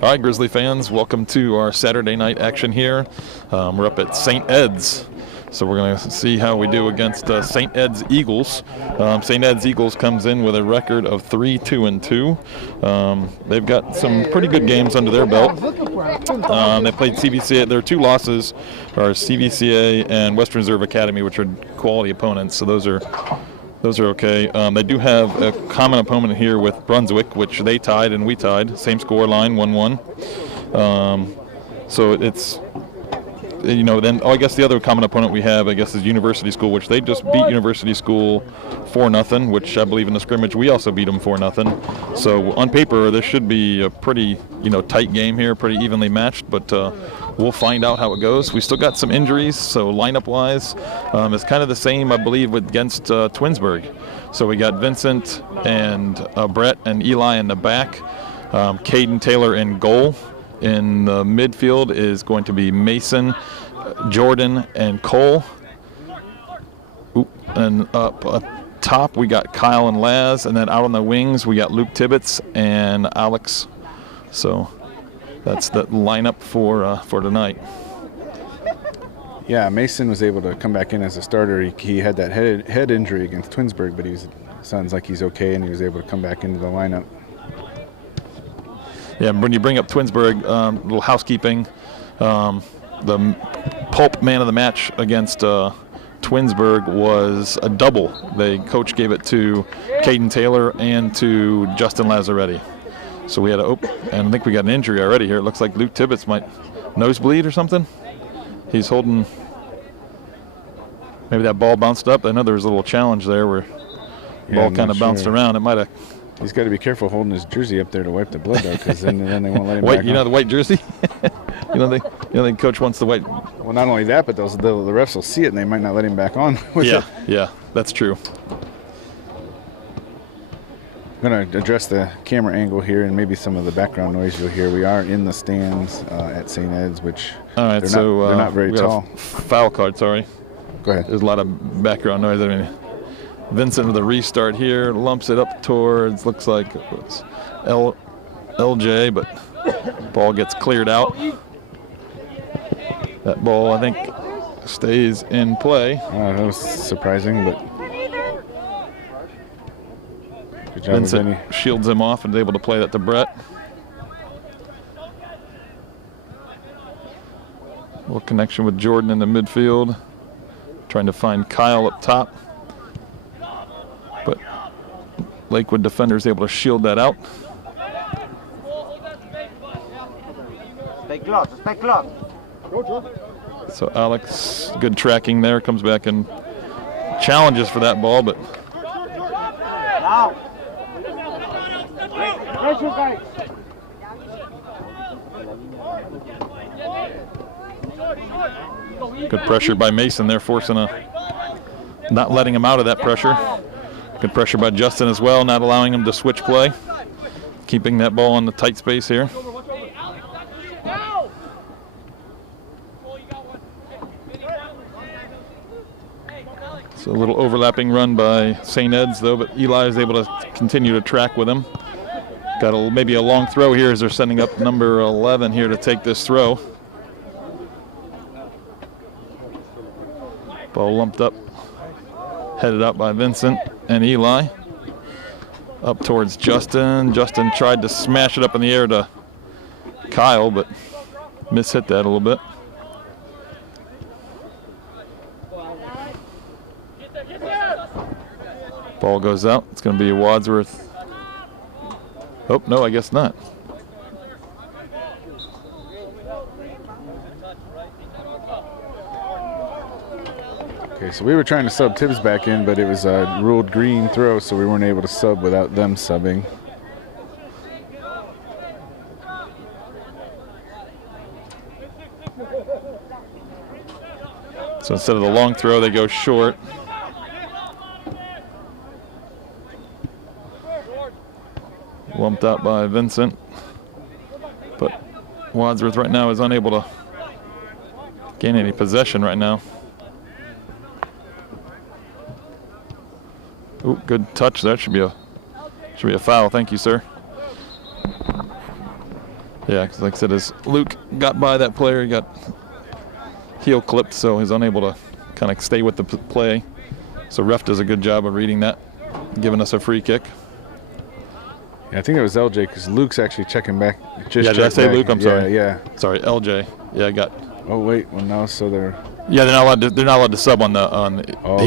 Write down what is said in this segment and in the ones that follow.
All right, Grizzly fans, welcome to our Saturday night action here. We're up at St. Ed's, so we're going to see how we do against St. Ed's Eagles. St. Ed's Eagles comes in with a record of 3-2-2. They've got some pretty good games under their belt. They played CVCA. Their two losses are CVCA and Western Reserve Academy, which are quality opponents, so those are okay. They do have a common opponent here with Brunswick, which they tied and we tied. Same score line, 1-1. So it's, then I guess the other common opponent we have, is University School, which they just beat University School 4-0, which I believe in the scrimmage we also beat them 4-0. So on paper, this should be a pretty, tight game here, pretty evenly matched, but we'll find out how it goes. We still got some injuries, so lineup-wise, it's kind of the same, I believe, against Twinsburg. So we got Vincent and Brett and Eli in the back, Caden Taylor in goal. In the midfield is going to be Mason, Jordan, and Cole. And up top we got Kyle and Laz, and then out on the wings we got Luke Tibbetts and Alex. So that's the lineup for tonight. Yeah, Mason was able to come back in as a starter. He had that head injury against Twinsburg, but sounds like he's okay, and he was able to come back into the lineup. Yeah, when you bring up Twinsburg, little housekeeping, the Pulp man of the match against Twinsburg was a double. Coach gave it to Caden Taylor and to Justin Lazzaretti. So we had and I think we got an injury already here. It looks like Luke Tibbetts might nosebleed or something. He's holding, maybe that ball bounced up. I know there was a little challenge there where the ball kind of bounced around. It might have. He's got to be careful holding his jersey up there to wipe the blood out, because then they won't let him back on. The white jersey? the coach wants the white. Well, not only that, but the refs will see it, and they might not let him back on with it. Yeah, that's true. I'm going to address the camera angle here and maybe some of the background noise you'll hear. We are in the stands at St. Ed's, which all right, they're not very tall. Foul card, sorry. Go ahead. There's a lot of background noise. Vincent with the restart here, lumps it up towards, looks like it's LJ, but ball gets cleared out. That ball, I think, stays in play. That was surprising, but good job. Vincent shields him off and is able to play that to Brett. A little connection with Jordan in the midfield, trying to find Kyle up top. But Lakewood defenders able to shield that out. Stay close. So Alex, good tracking there, comes back and challenges for that ball, but good pressure by Mason there, not letting him out of that pressure. Good pressure by Justin as well, not allowing him to switch play. Keeping that ball in the tight space here. So a little overlapping run by St. Ed's though, but Eli is able to continue to track with him. Got maybe a long throw here as they're sending up number 11 here to take this throw. Ball lumped up, headed out by Vincent and Eli. Up towards Justin. Justin tried to smash it up in the air to Kyle, but mishit that a little bit. Ball goes out. It's going to be a Wadsworth. Oh, no, I guess not. Okay, so we were trying to sub Tibbs back in, but it was a ruled green throw, so we weren't able to sub without them subbing. So instead of the long throw, they go short. Lumped out by Vincent. But Wadsworth right now is unable to gain any possession right now. Ooh, good touch. That should be a foul. Thank you, sir. Yeah, 'cause like I said, as Luke got by that player, he got heel clipped, so he's unable to kind of stay with the play. So ref does a good job of reading that, giving us a free kick. Yeah, I think it was LJ because Luke's actually checking back. Yeah, did I say back. Luke? I'm sorry. Yeah. Sorry, LJ. Yeah, I got. Oh wait, well now so they're. Yeah, they're not allowed to sub on the. Oh,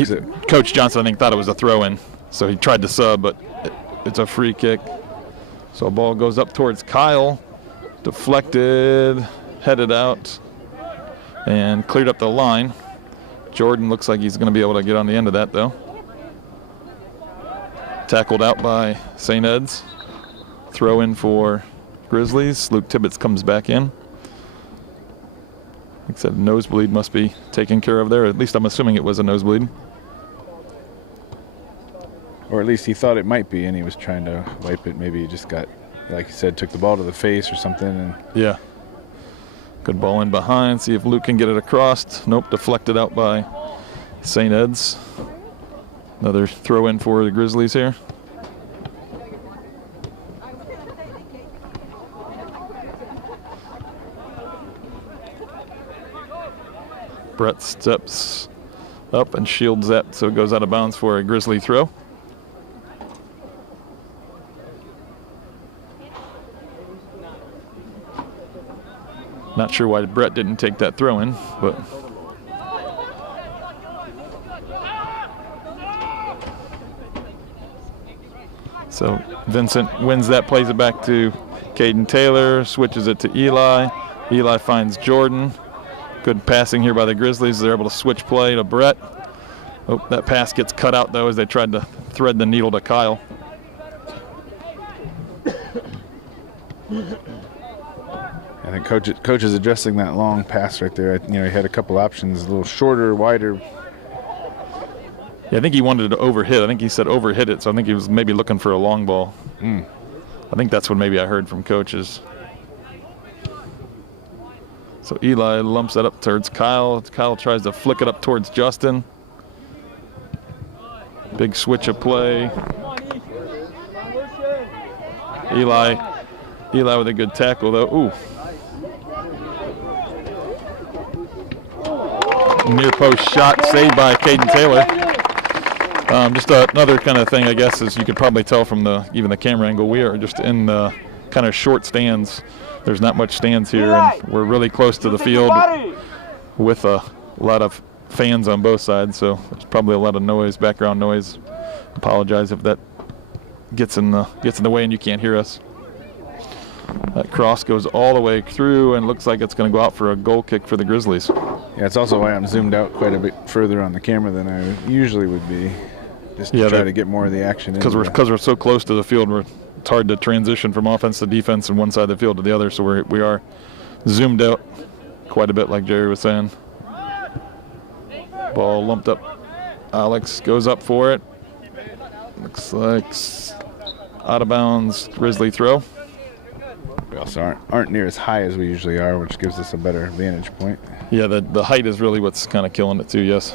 Coach Johnson, I think, thought it was a throw-in, so he tried to sub, but it's a free kick. So a ball goes up towards Kyle, deflected, headed out, and cleared up the line. Jordan looks like he's going to be able to get on the end of that, though. Tackled out by St. Ed's. Throw in for Grizzlies. Luke Tibbetts comes back in. Like I said, nosebleed must be taken care of there. At least I'm assuming it was a nosebleed. Or at least he thought it might be, and he was trying to wipe it. Maybe he just got, like you said, took the ball to the face or something. And yeah. Good ball in behind. See if Luke can get it across. Nope, deflected out by St. Ed's. Another throw in for the Grizzlies here. Brett steps up and shields that, so it goes out of bounds for a Grizzly throw. Not sure why Brett didn't take that throw in, but so Vincent wins that, plays it back to Caden Taylor, switches it to Eli. Eli finds Jordan. Good passing here by the Grizzlies. They're able to switch play to Brett. Oh, that pass gets cut out, though, as they tried to thread the needle to Kyle. I think coach is addressing that long pass right there. You know, he had a couple options, a little shorter, wider. Yeah, I think he wanted to overhit. I think he said overhit it, so I think he was maybe looking for a long ball. I think that's what maybe I heard from coaches. So Eli lumps that up towards Kyle. Kyle tries to flick it up towards Justin. Big switch of play. Eli with a good tackle, though. Ooh. Near post shot saved by Caden Taylor. Just another kind of thing, I guess, as you could probably tell from even the camera angle, we are just in the kind of short stands. There's not much stands here, and we're really close to the field with a lot of fans on both sides, so there's probably a lot of noise, background noise. Apologize if that gets in the way and you can't hear us. That cross goes all the way through and looks like it's going to go out for a goal kick for the Grizzlies. Yeah, it's also why I'm zoomed out quite a bit further on the camera than I usually would be, just to try to get more of the action. Because we're so close to the field, it's hard to transition from offense to defense from one side of the field to the other, so we are zoomed out quite a bit, like Jerry was saying. Ball lumped up. Alex goes up for it. Looks like out of bounds, Grizzly throw. We also aren't near as high as we usually are, which gives us a better vantage point. Yeah, the height is really what's kind of killing it too, yes.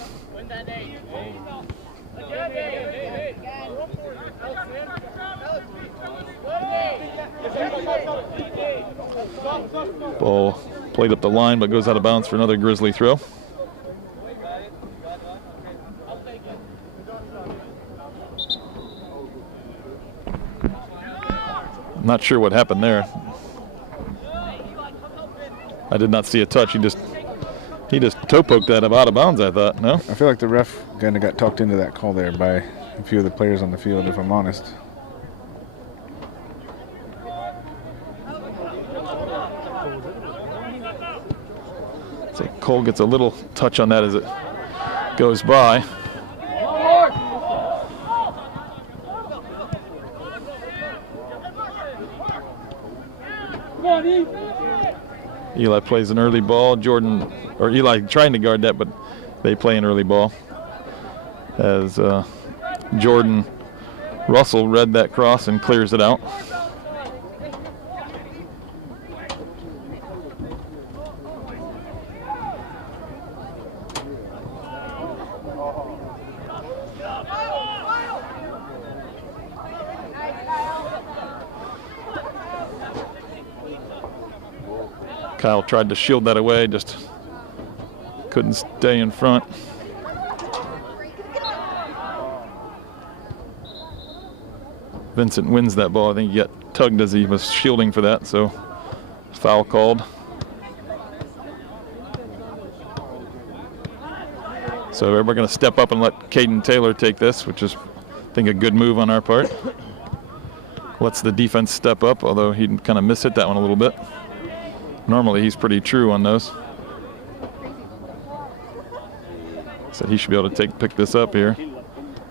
Ball played up the line but goes out of bounds for another Grizzly throw. I'm not sure what happened there. I did not see a touch. He just toe poked that out of bounds, I thought. No? I feel like the ref kind of got talked into that call there by a few of the players on the field, if I'm honest. So Cole gets a little touch on that as it goes by. Eli plays an early ball. Eli trying to guard that, but they play an early ball. As Jordan Russell read that cross and clears it out. Kyle tried to shield that away, just couldn't stay in front. Vincent wins that ball. I think he got tugged as he was shielding for that, so foul called. So we're going to step up and let Caden Taylor take this, which is, I think, a good move on our part. Lets the defense step up, although he kind of mishit that one a little bit. Normally he's pretty true on those. So he should be able to pick this up here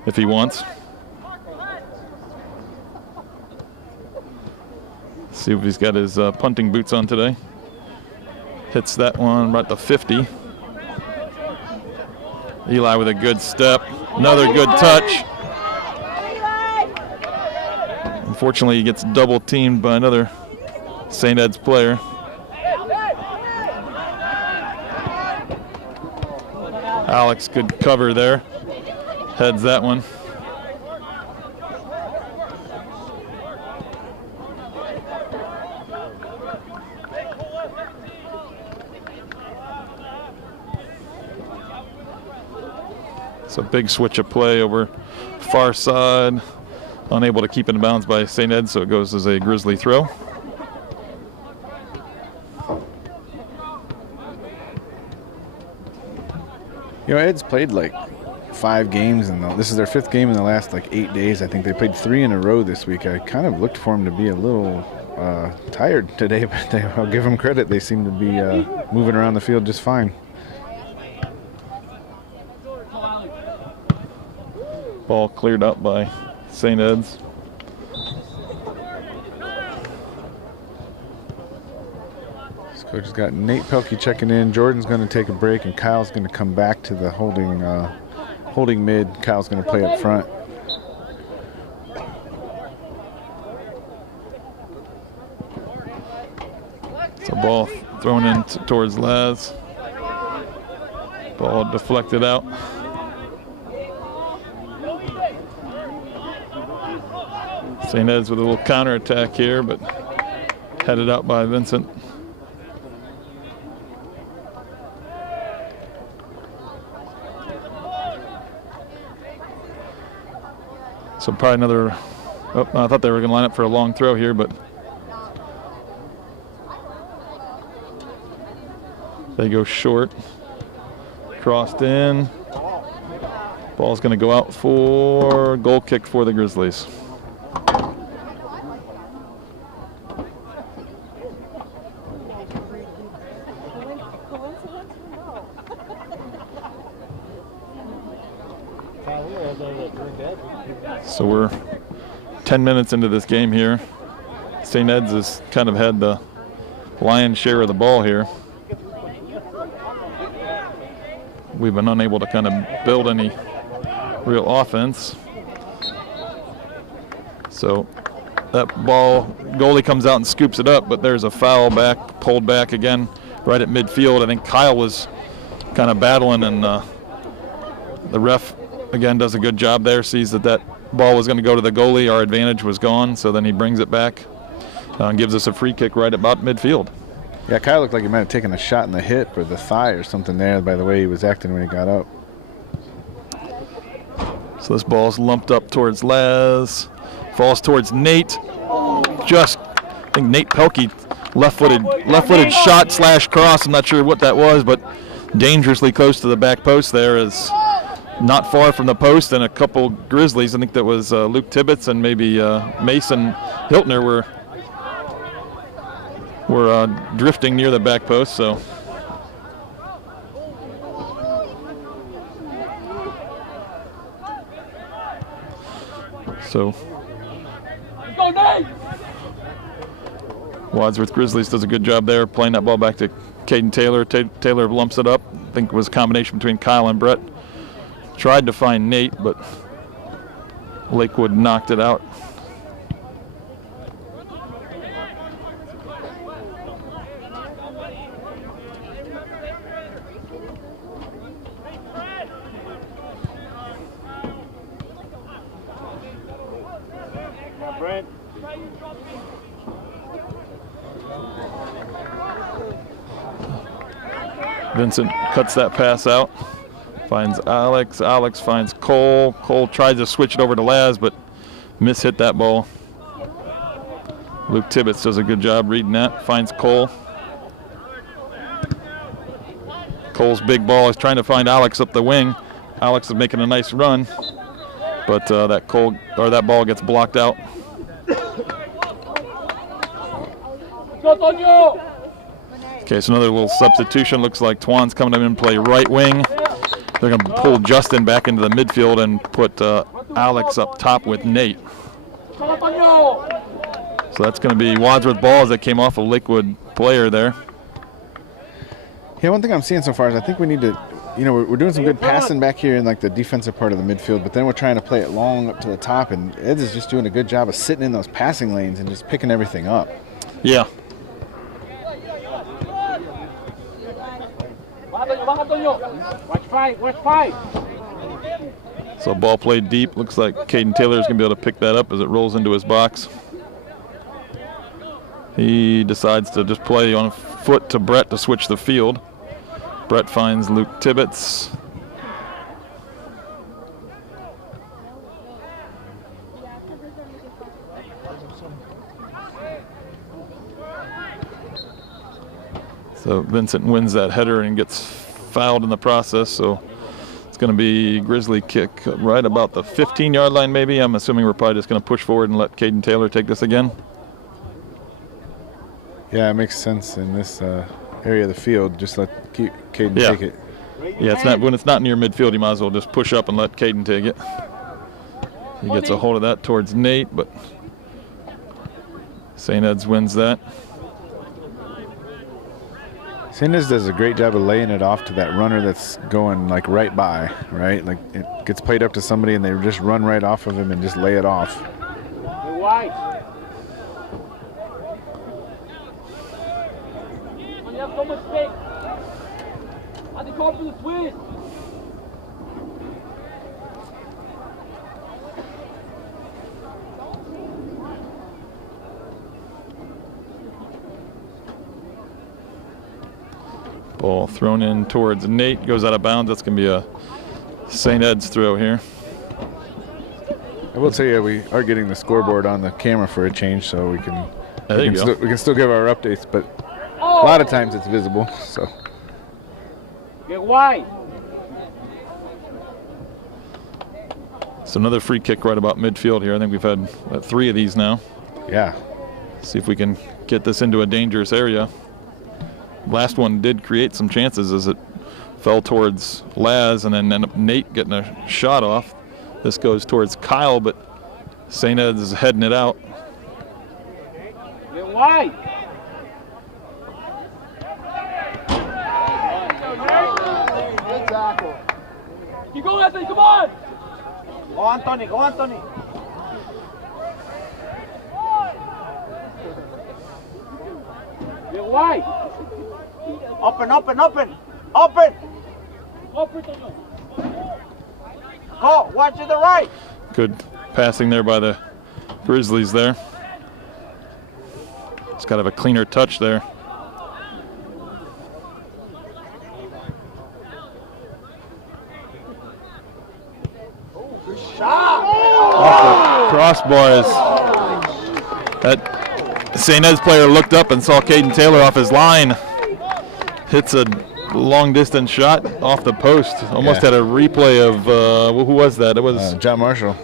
if he wants. See if he's got his punting boots on today. Hits that one right at the 50. Eli with a good step. Another good touch. Unfortunately, he gets double teamed by another St. Ed's player. Alex, good cover there. Heads that one. So big switch of play over far side. Unable to keep it in bounds by St. Ed, so it goes as a Grizzly throw. You know, Ed's played like 5 games, and this is their 5th game in the last like 8 days. I think they played 3 in a row this week. I kind of looked for them to be a little tired today, but I'll give them credit. They seem to be moving around the field just fine. Ball cleared up by St. Ed's. This coach has got Nate Pelkey checking in. Jordan's going to take a break, and Kyle's going to come back to the holding mid. Kyle's going to play up front. So ball thrown in towards Laz. Ball deflected out. St. Ed's with a little counterattack here, but headed out by Vincent. So probably another, oh, I thought they were going to line up for a long throw here, but they go short. Crossed in. Ball's going to go out for goal kick for the Grizzlies. So we're 10 minutes into this game here. St. Ed's has kind of had the lion's share of the ball here. We've been unable to kind of build any real offense. So that ball, goalie comes out and scoops it up, but there's a foul back, pulled back again right at midfield. I think Kyle was kind of battling, and the ref again does a good job there, sees that that ball was going to go to the goalie. Our advantage was gone, so then he brings it back and gives us a free kick right about midfield. Yeah, Kyle looked like he might have taken a shot in the hip or the thigh or something there by the way he was acting when he got up. So this ball's lumped up towards Laz, falls towards Nate. Just, I think Nate Pelkey left-footed shot / cross. I'm not sure what that was, but dangerously close to the back post there, is not far from the post, and a couple Grizzlies, I think that was Luke Tibbetts and maybe Mason Hiltner were drifting near the back post. So Wadsworth Grizzlies does a good job there, playing that ball back to Caden Taylor. Taylor lumps it up. I think it was a combination between Kyle and Brett. Tried to find Nate, but Lakewood knocked it out. Vincent cuts that pass out. Finds Alex. Alex finds Cole. Cole tries to switch it over to Laz, but hit that ball. Luke Tibbetts does a good job reading that. Finds Cole. Cole's big ball is trying to find Alex up the wing. Alex is making a nice run, but that ball gets blocked out. Okay, so another little substitution. Looks like Twan's coming in and play right wing. They're going to pull Justin back into the midfield and put Alex up top with Nate. So that's going to be Wadsworth balls that came off a Lakewood player there. Yeah, one thing I'm seeing so far is I think we need to, we're doing some good passing back here in like the defensive part of the midfield, but then we're trying to play it long up to the top, and Eds is just doing a good job of sitting in those passing lanes and just picking everything up. Yeah. Watch fight. So ball played deep. Looks like Caden Taylor is going to be able to pick that up as it rolls into his box. He decides to just play on foot to Brett to switch the field. Brett finds Luke Tibbetts. So Vincent wins that header and gets fouled in the process. So it's going to be Grizzly kick right about the 15-yard line maybe. I'm assuming we're probably just going to push forward and let Caden Taylor take this again. Yeah, it makes sense in this area of the field. Just let Caden take it. Yeah, it's not when it's not near midfield. You might as well just push up and let Caden take it. He gets a hold of that towards Nate, but St. Ed's wins that. St. Ed's does a great job of laying it off to that runner that's going like right by, right? Like it gets played up to somebody and they just run right off of him and just lay it off. Ball thrown in towards Nate, goes out of bounds. That's going to be a St. Ed's throw here. I will tell you, we are getting the scoreboard on the camera for a change, so we can we can still give our updates, but a lot of times it's visible. So get wide. So another free kick right about midfield here. I think we've had 3 of these now. Yeah. See if we can get this into a dangerous area. Last one did create some chances as it fell towards Laz and then ended up Nate getting a shot off. This goes towards Kyle, but St. Ed's is heading it out. Get wide. Good tackle. Keep going, Anthony, come on. Go, Anthony, go, Anthony. Get wide. Open. Go, watch to the right. Good passing there by the Grizzlies there. It's got to have a cleaner touch there. Off the crossbars. That St. Ed's player looked up and saw Caden Taylor off his line. Hits a long distance shot off the post. Almost had a replay of who was that? It was John Marshall.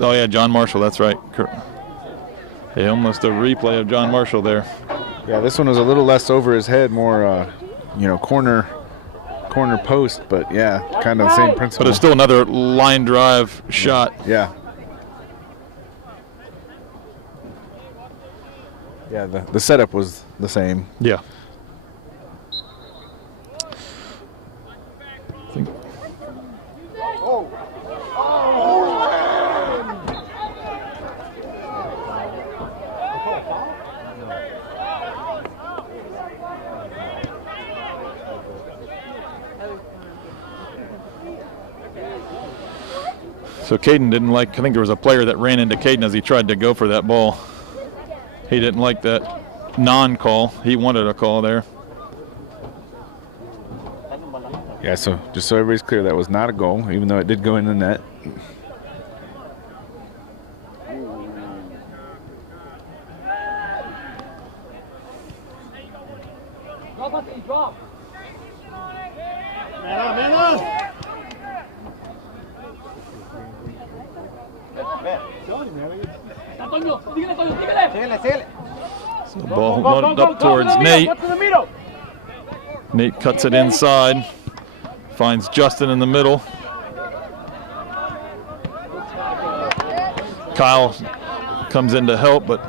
Oh yeah, John Marshall. That's right. Yeah, almost a replay of John Marshall there. Yeah, this one was a little less over his head, more corner post, but yeah, kind of the same principle. But it's still another line drive shot. Yeah. Yeah, the setup was the same. Yeah. So Caden didn't like, I think there was a player that ran into Caden as he tried to go for that ball. He didn't like that non-call. He wanted a call there. Yeah, so just so everybody's clear, that was not a goal, even though it did go in the net. Drop. So the ball wanted up towards Nate. Nate cuts it inside, finds Justin in the middle. Kyle comes in to help, but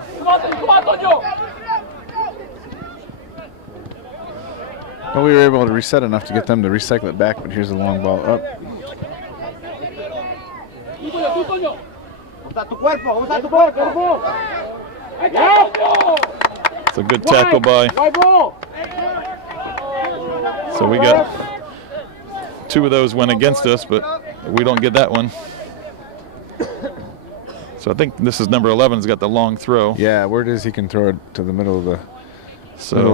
well, we were able to reset enough to get them to recycle it back, but here's a long ball up. it's a good tackle by. So we got 2 of those went against us, but we don't get that one. So I think this is number 11's got the long throw. Yeah, word is he can throw it to the middle of the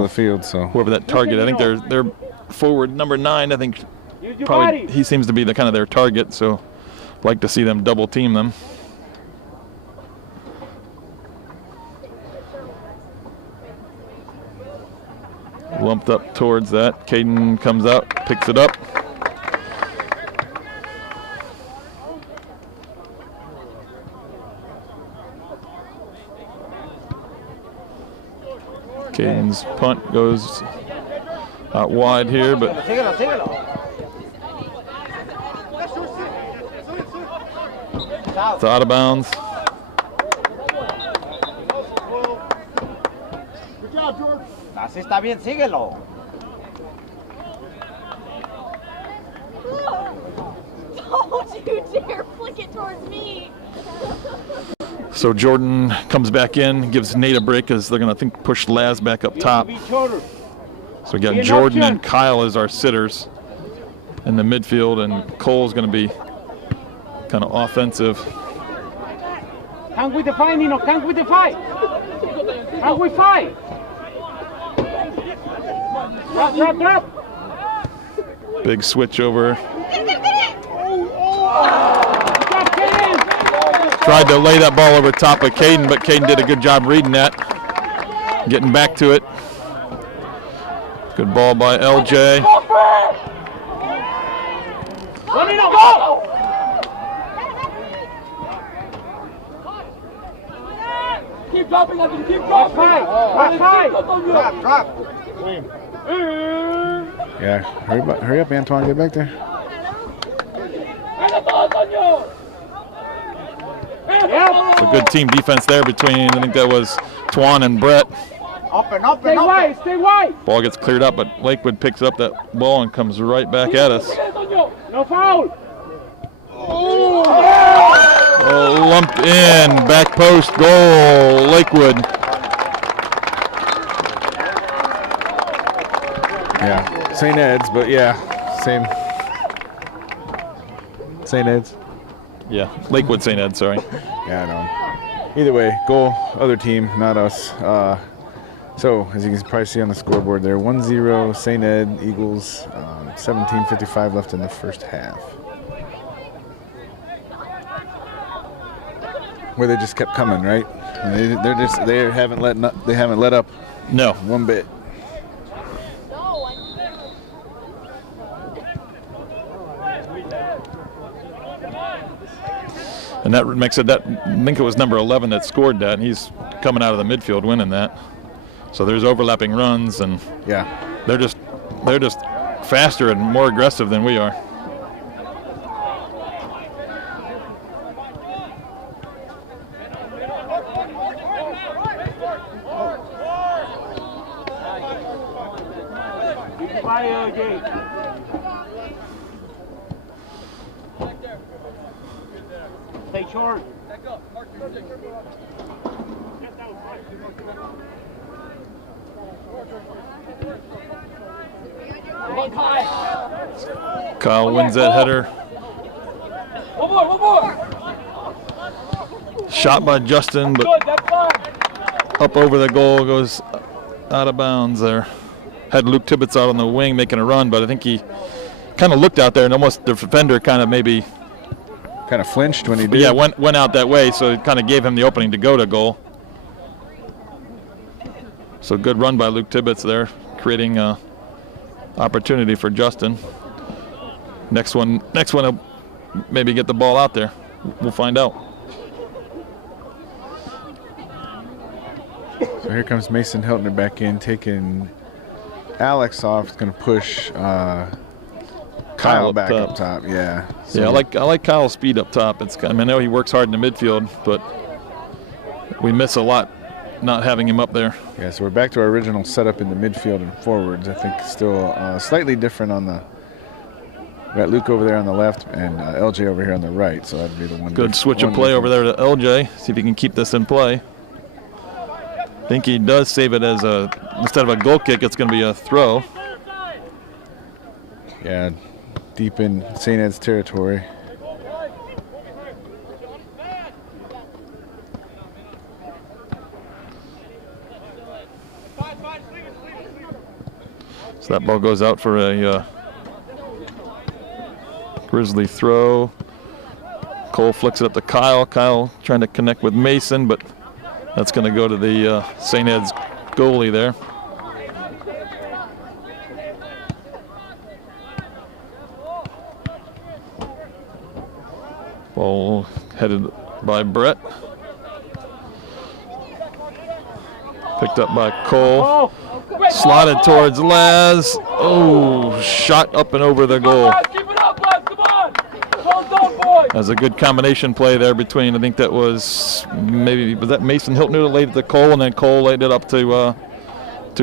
field. So whoever that target, I think they're forward number 9. I think probably he seems to be the kind of their target. So like to see them double team them. Lumped up towards that. Caden comes out, picks it up. Caden's punt goes out wide here, but it's out of bounds. Good job, George. Así está bien, síguelo. Don't you dare flick it towards me. So Jordan comes back in, gives Nate a break as they're going to think push Laz back up top. So we got Jordan and Kyle as our sitters in the midfield, and Cole's going to be kind of offensive. Come with the fight, Nino. Come with the fight. Come with fight. Drop. Big switch over. Tried to lay that ball over top of Caden, but Caden did a good job reading that. Getting back to it. Good ball by LJ. Keep dropping, keep dropping. Drop. yeah, hurry up, Antoine, get back there. It's a good team defense there between, I think that was Twan and Brett. Stay wide. Ball gets cleared up, but Lakewood picks up that ball and comes right back at us. No foul. Oh, lumped in, back post, goal, Lakewood. Yeah, St. Ed's, but yeah, same. St. Ed's. Yeah, Lakewood St. Ed, sorry. Yeah, I know. Either way, goal, other team, not us. So, as you can probably see on the scoreboard there, 1-0 St. Ed Eagles, 17:55 left in the first half. Where they just kept coming, right? And they haven't let up No. one bit. And that makes it that, I think it was number 11 that scored that, and he's coming out of the midfield winning that. So there's overlapping runs, and Yeah. they're just faster and more aggressive than we are. Stay short. Kyle wins that header. One more. Shot by Justin, but up over the goal, goes out of bounds there. Had Luke Tibbetts out on the wing making a run, but I think he kind of looked out there, and almost the defender kind of maybe flinched when he did. Yeah, went out that way, so it kind of gave him the opening to go to goal. So good run by Luke Tibbetts there, creating opportunity for Justin. Next one, he'll maybe get the ball out there. We'll find out. So here comes Mason Hiltner back in, taking Alex off. He's going to push Kyle back up top. Yeah. So yeah, I like Kyle's speed up top. I know he works hard in the midfield, but we miss a lot not having him up there. Yeah, so we're back to our original setup in the midfield and forwards. I think still slightly different on the. We got Luke over there on the left and LJ over here on the right, so that'd be the one. Good switch of play over there to LJ. See if he can keep this in play. I think he does save it as instead of a goal kick, it's going to be a throw. Yeah, deep in St. Ed's territory. So that ball goes out for a Grizzly throw. Cole flicks it up to Kyle. Kyle trying to connect with Mason, but that's going to go to the St. Ed's goalie there. Ball headed by Brett. Picked up by Cole. Slotted towards Laz. Oh, shot up and over the goal. That was a good combination play there between, I think that was Mason Hiltner that laid it to Cole, and then Cole laid it up to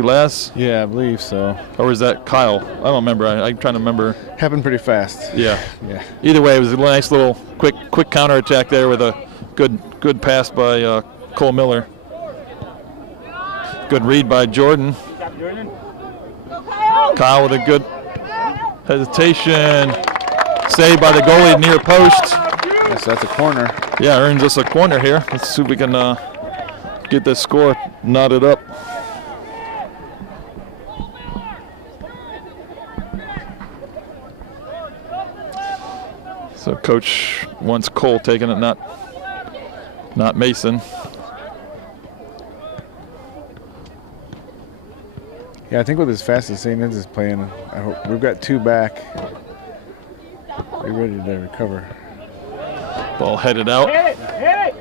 Laz? Yeah, I believe so. Or was that Kyle? I don't remember. I'm trying to remember. Happened pretty fast. Yeah. Yeah. Either way, it was a nice little quick counterattack there with a good pass by Cole Miller. Good read by Jordan. Kyle with a good hesitation. Saved by the goalie near post. Yes, that's a corner. Yeah, earns us a corner here. Let's see if we can get this score knotted up. So coach wants Cole taking it, not Mason. Yeah, I think with as fast as St. Ed's is playing, I hope we've got two back. Be ready to recover. Ball headed out. Hit it!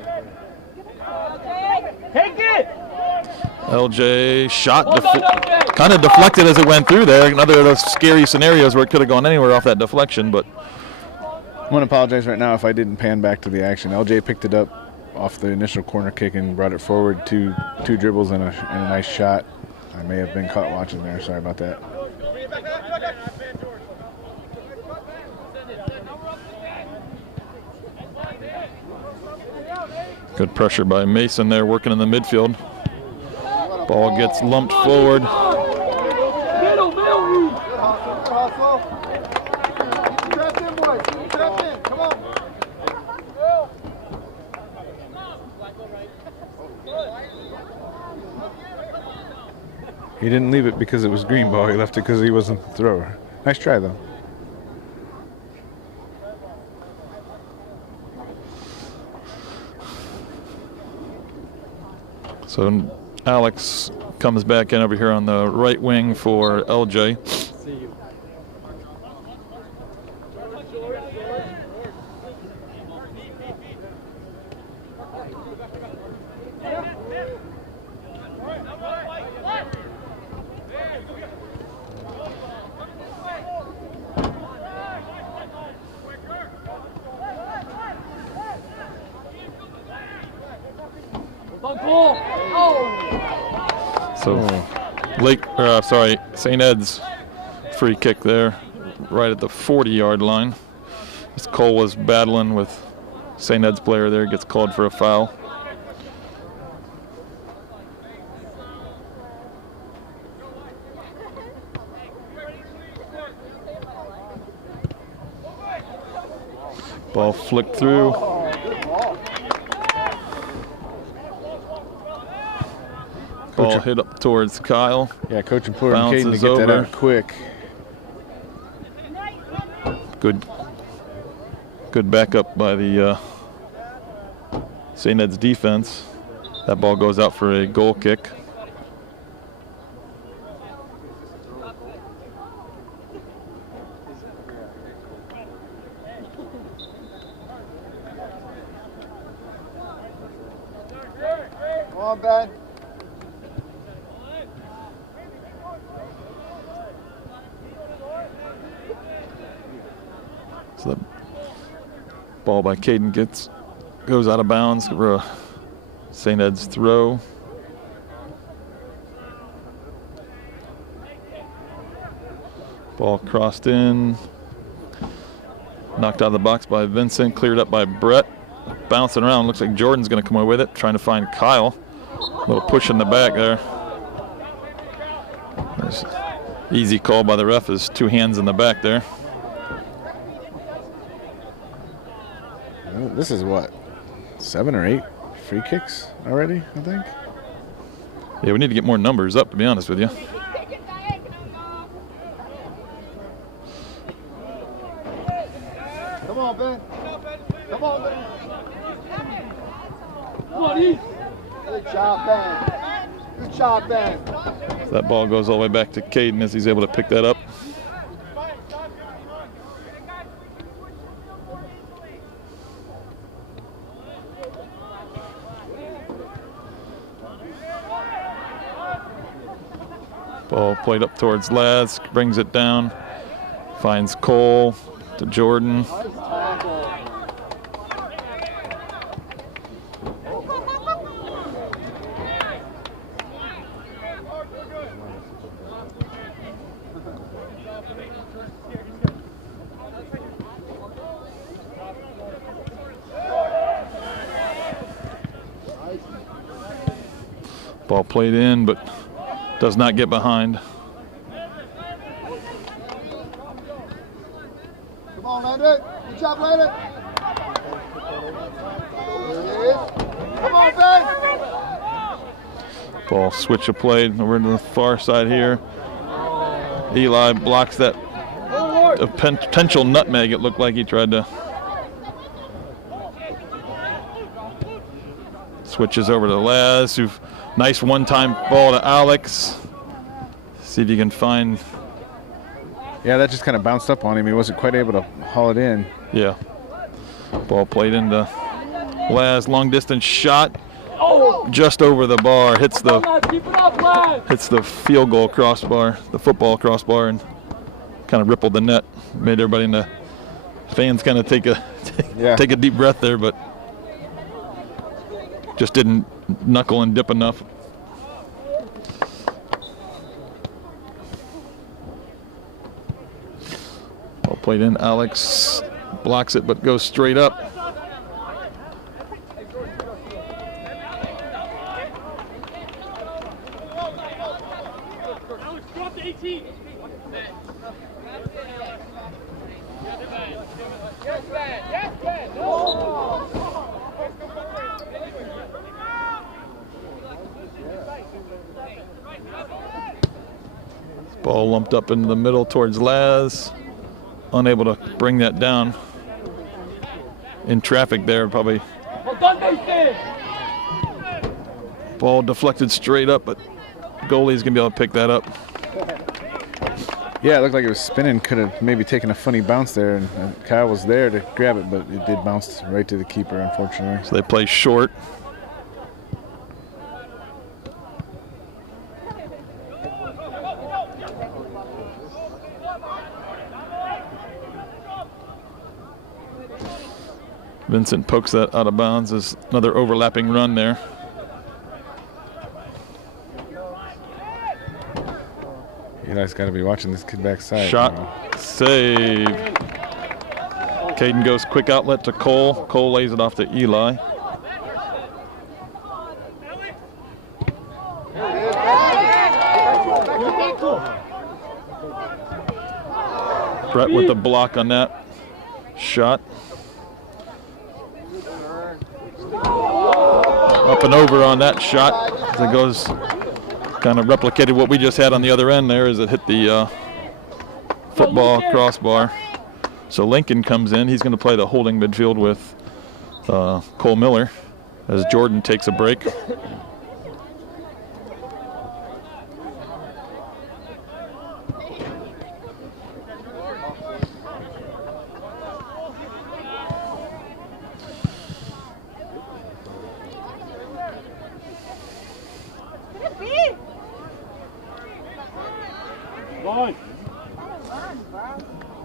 Take it! LJ shot kind of deflected as it went through there. Another of those scary scenarios where it could have gone anywhere off that deflection, but I'm going to apologize right now if I didn't pan back to the action. LJ picked it up off the initial corner kick and brought it forward, two dribbles and a nice shot. I may have been caught watching there. Sorry about that. good pressure by Mason there working in the midfield. Ball gets lumped forward. Middle. Come on. He didn't leave it because it was green ball. He left it because he wasn't the thrower. Nice try, though. So Alex comes back in over here on the right wing for LJ. So St. Ed's free kick there, right at the 40-yard line. As Cole was battling with St. Ed's player there, gets called for a foul. Ball flicked through. Ball hit up towards Kyle. Yeah, Coach implored Caden to get that out quick. Good backup by the St. Ed's defense. That ball goes out for a goal kick. Come on, Ben. So the ball by Caden goes out of bounds for a St. Ed's throw. Ball crossed in, knocked out of the box by Vincent, cleared up by Brett. Bouncing around, looks like Jordan's going to come away with it, trying to find Kyle. A little push in the back there. There's easy call by the ref, is 2 hands in the back there. This is what, 7 or 8 free kicks already, I think? Yeah, we need to get more numbers up, to be honest with you. Come on, Ben. Come on, Ben. Come on, East. Good job, Ben. Good job, Ben. So that ball goes all the way back to Caden as he's able to pick that up. Ball played up towards Laz, brings it down, finds Cole to Jordan. Nice tackle. Ball played in, but does not get behind. Come on, Landon. Good job, Landon. There it is. Come on, Ben. Ball switch of play over to the far side here. Eli blocks that potential nutmeg. It looked like he tried to. Switches over to Laz, who nice one-time ball to Alex. See if you can find. Yeah, that just kind of bounced up on him. He wasn't quite able to haul it in. Yeah. Ball played into Laz, long distance shot. Just over the bar, hits the field goal crossbar, the football crossbar, and kind of rippled the net. Made everybody in the fans kind of take a deep breath there, but just didn't knuckle and dip enough. Ball played in. Alex blocks it, but goes straight up. Ball lumped up into the middle towards Laz. Unable to bring that down. In traffic there, probably. Ball deflected straight up, but goalie's gonna be able to pick that up. Yeah, it looked like it was spinning. Could have maybe taken a funny bounce there, and Kyle was there to grab it, but it did bounce right to the keeper, unfortunately. So they play short. Vincent pokes that out of bounds. There's another overlapping run there. Eli's got to be watching this kid backside. Shot, save. Caden goes quick outlet to Cole. Cole lays it off to Eli. Brett with the block on that shot. Up and over on that shot as it goes, kind of replicated what we just had on the other end there as it hit the football crossbar. So Lincoln comes in. He's going to play the holding midfield with Cole Miller as Jordan takes a break.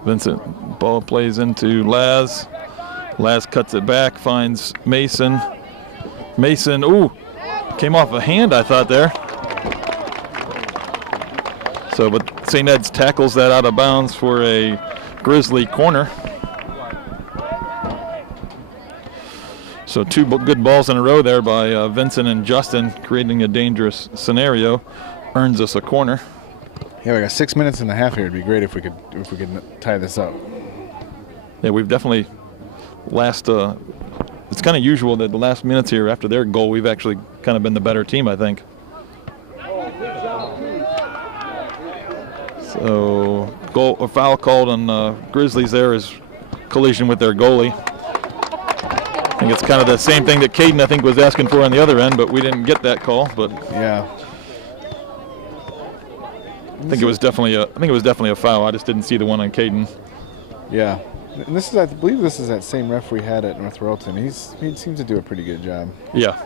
Vincent, ball plays into Laz. Laz cuts it back, finds Mason. Mason, ooh, came off a hand, I thought there. So, but St. Ed's tackles that out of bounds for a Grizzly corner. So two good balls in a row there by Vincent and Justin, creating a dangerous scenario. Earns us a corner. Yeah, we got 6 minutes and a half here. It'd be great if we could tie this up. Yeah, we've definitely it's kind of usual that the last minutes here after their goal, we've actually kind of been the better team, I think. So a foul called on Grizzlies there is collision with their goalie. I think it's kind of the same thing that Caden, I think, was asking for on the other end, but we didn't get that call. But yeah, I think it was definitely a foul. I just didn't see the one on Caden. Yeah, and this is, I believe, this is that same ref we had at North Royalton. He seems to do a pretty good job. Yeah.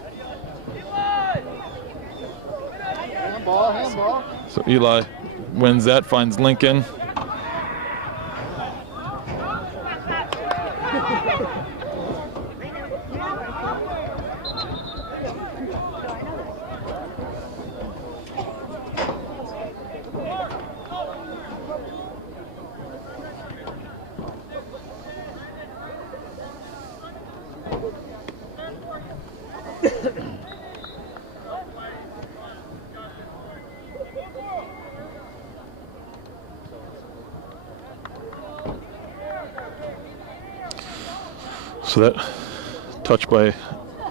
Handball. So Eli wins that, finds Lincoln. So that touch by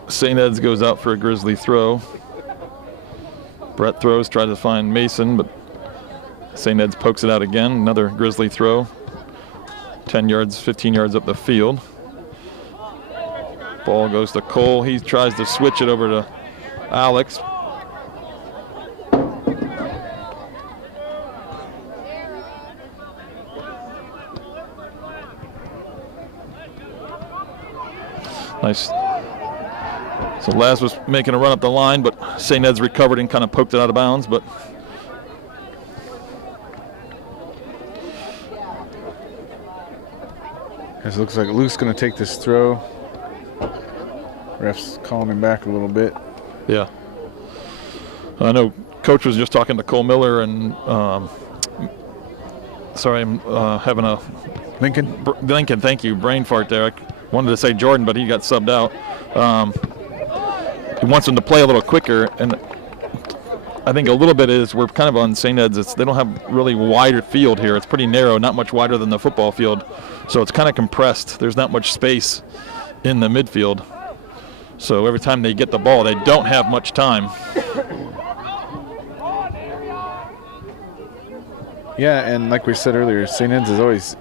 St. Ed's goes out for a Grizzly throw. Brett throws, tries to find Mason, but St. Ed's pokes it out again. Another Grizzly throw. 10 yards, 15 yards up the field. Ball goes to Cole. He tries to switch it over to Alex. Nice. So Laz was making a run up the line, but St. Ed's recovered and kind of poked it out of bounds. But it looks like Luke's going to take this throw. Ref's calling him back a little bit. Yeah. I know Coach was just talking to Cole Miller and sorry, I'm having a Lincoln, thank you, brain fart there. I wanted to say Jordan, but he got subbed out. He wants him to play a little quicker, and I think a little bit is we're kind of on St. Ed's. They don't have really wider field here. It's pretty narrow, not much wider than the football field, so it's kind of compressed. There's not much space in the midfield. So every time they get the ball, they don't have much time. Yeah, and like we said earlier, St. Ed's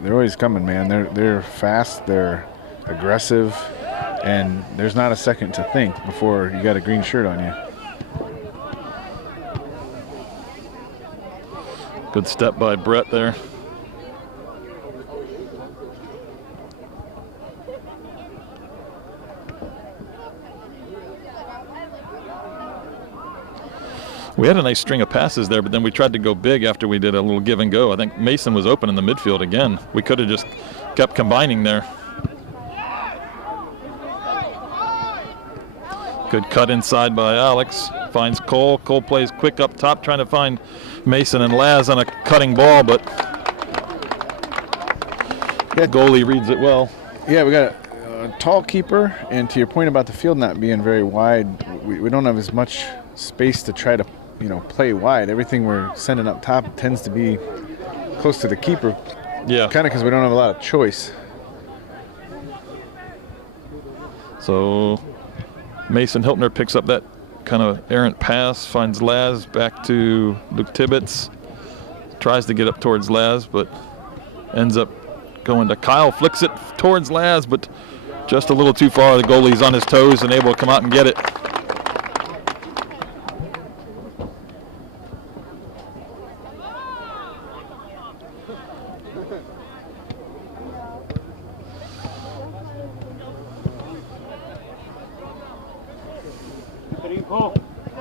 they're always coming, man. They're fast, they're aggressive, and there's not a second to think before you got a green shirt on you. Good step by Brett there. We had a nice string of passes there, but then we tried to go big after we did a little give and go. I think Mason was open in the midfield again. We could have just kept combining there. Good cut inside by Alex. Finds Cole. Cole plays quick up top, trying to find Mason and Laz on a cutting ball, but the goalie reads it well. Yeah, we got a tall keeper, and to your point about the field not being very wide, we don't have as much space to try to play wide. Everything we're sending up top tends to be close to the keeper. Yeah. Kind of because we don't have a lot of choice. So Mason Hiltner picks up that kind of errant pass, finds Laz back to Luke Tibbetts. Tries to get up towards Laz, but ends up going to Kyle, flicks it towards Laz, but just a little too far. The goalie's on his toes and able to come out and get it.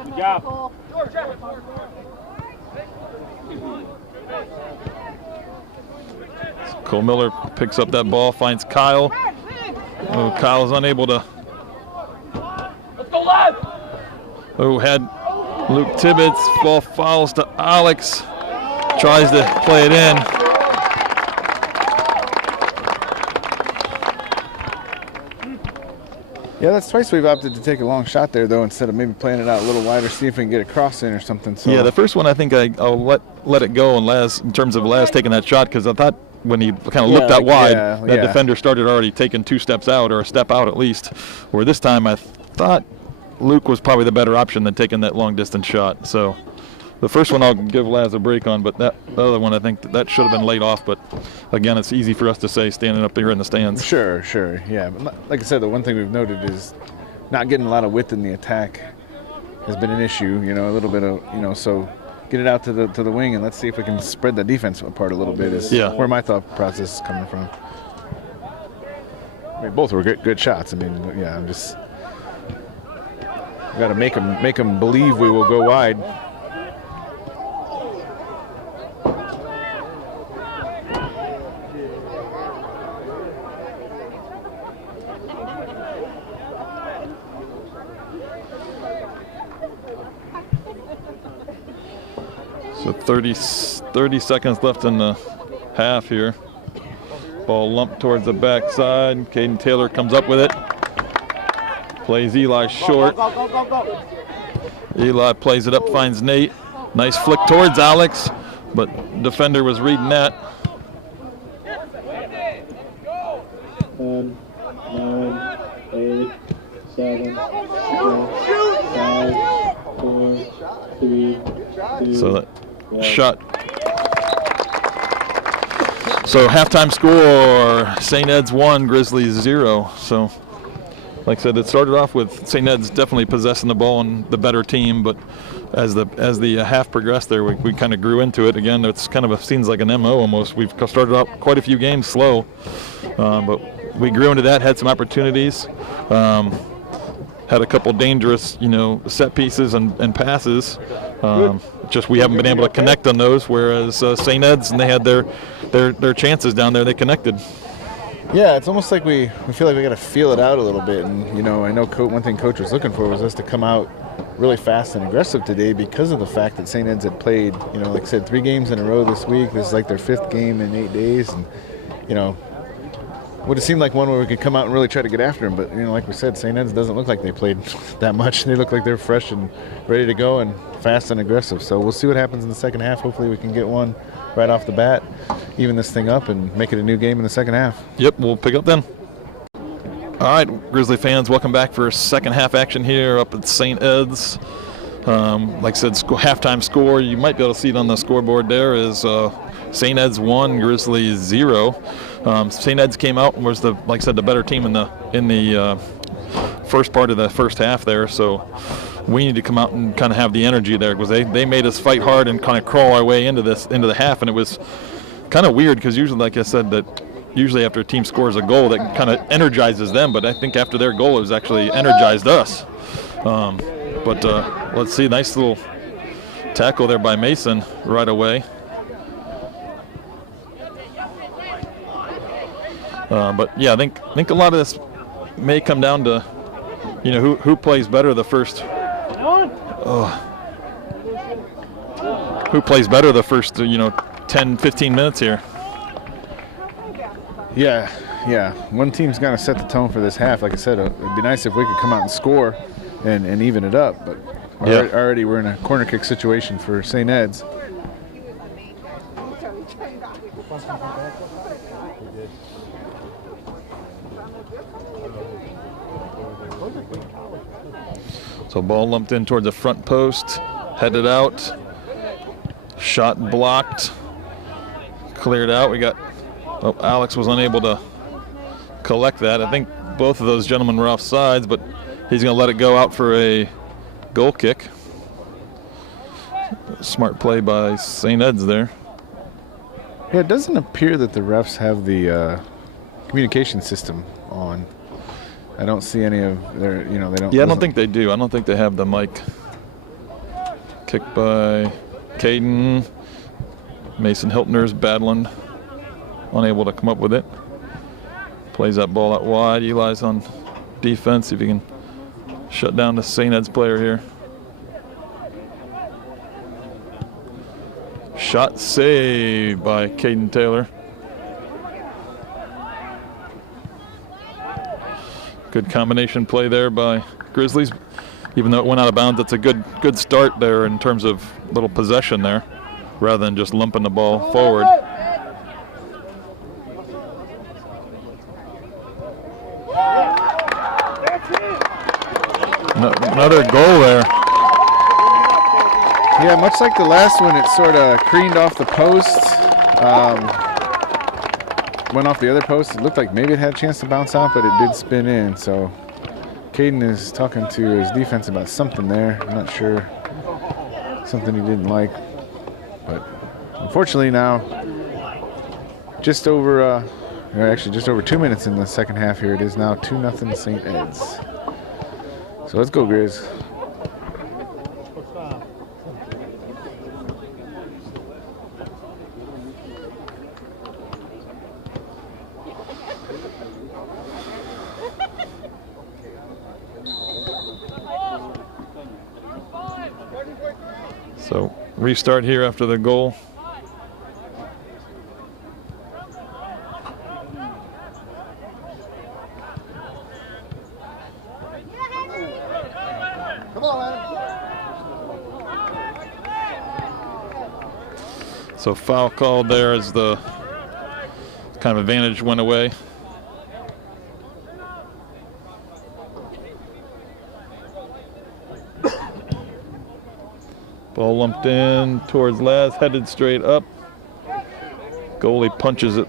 Good job. Cole Miller picks up that ball, finds Kyle. Oh, Kyle's unable to. Let's go, lad. Oh, had Luke Tibbetts. Ball fouls to Alex. Tries to play it in. Yeah, that's twice we've opted to take a long shot there, though, instead of maybe playing it out a little wider, see if we can get a cross in or something. So. Yeah, the first one I think I'll let it go in Laz, in terms of Laz taking that shot, because I thought when he kind of looked out wide, that defender started already taking 2 steps out, or a step out at least. Where this time I thought Luke was probably the better option than taking that long distance shot. So the first one I'll give Laz a break on, but that other one I think that should have been laid off. But again, it's easy for us to say standing up here in the stands. Sure, yeah. But like I said, the one thing we've noted is not getting a lot of width in the attack has been an issue. A little bit of so get it out to the wing and let's see if we can spread the defense apart a little bit. Is where my thought process is coming from. I mean, both were good shots. I mean, I'm just got to make them believe we will go wide. So 30 seconds left in the half here. Ball lumped towards the backside. Caden Taylor comes up with it. Plays Eli short. Eli plays it up, finds Nate. Nice flick towards Alex, but defender was reading that. 10, 9, 8, 7, 6, 5, 4, 3, 2, So that shot. So halftime score, St. Ed's 1, Grizzlies 0. So like I said, it started off with St. Ed's definitely possessing the ball and the better team, but as the half progressed there, we kind of grew into it. Again, it's kind of seems like an MO almost. We've started out quite a few games slow, but we grew into that, had some opportunities, had a couple dangerous, set pieces and passes. Just we haven't been able to connect on those, whereas St. Ed's, and they had their chances down there, they connected. Yeah, it's almost like we feel like we got to feel it out a little bit. And, I know one thing Coach was looking for was us to come out really fast and aggressive today because of the fact that St. Ed's had played, like I said, 3 games in a row this week. This is like their 5th game in 8 days. And, would have seemed like one where we could come out and really try to get after them. But, like we said, St. Ed's doesn't look like they played that much. They look like they're fresh and ready to go and fast and aggressive. So we'll see what happens in the second half. Hopefully we can get one right off the bat, even this thing up, and make it a new game in the second half. Yep, we'll pick up then. All right, Grizzly fans, welcome back for second half action here up at St. Ed's. Like I said, halftime score, you might be able to see it on the scoreboard there, is St. Ed's 1, Grizzlies 0. St. Ed's came out and was the better team in the first part of the first half there. So we need to come out and kind of have the energy there, because they made us fight hard and kind of crawl our way into the half, and it was kind of weird because usually, like I said, that usually after a team scores a goal, that kind of energizes them. But I think after their goal, it was actually energized us. But let's see, nice little tackle there by Mason right away. But yeah, I think a lot of this may come down to, who plays better the first. Who plays better the first, 10, 15 minutes here. Yeah. One team's got to set the tone for this half. Like I said, it'd be nice if we could come out and score and even it up. But already we're in a corner kick situation for St. Ed's. So ball lumped in towards the front post, headed out, shot blocked, cleared out. We got Oh, Alex was unable to collect that. I think both of those gentlemen were offsides, but he's going to let it go out for a goal kick. Smart play by St. Ed's there. Yeah, it doesn't appear that the refs have the communication system on. I don't see any of their, they don't. Yeah, I don't think they do. I don't think they have the mic. Kick by Caden. Mason Hiltner's battling, unable to come up with it. Plays that ball out wide. Eli's on defense. See if he can shut down the St. Ed's player here. Shot saved by Caden Taylor. Good combination play there by Grizzlies. Even though it went out of bounds, it's a good start there in terms of little possession there, rather than just lumping the ball forward. Another goal there. Yeah, much like the last one, it sort of creamed off the post, went off the other post. It looked like maybe it had a chance to bounce out, but it did spin in. So Caden is talking to his defense about something there. I'm not sure. Something he didn't like. But unfortunately now, just over 2 minutes in the second half here. It is now 2-0 St. Ed's. So let's go, Grizz. So restart here after the goal. So foul called there as the kind of advantage went away. Ball lumped in towards Laz, headed straight up. Goalie punches it.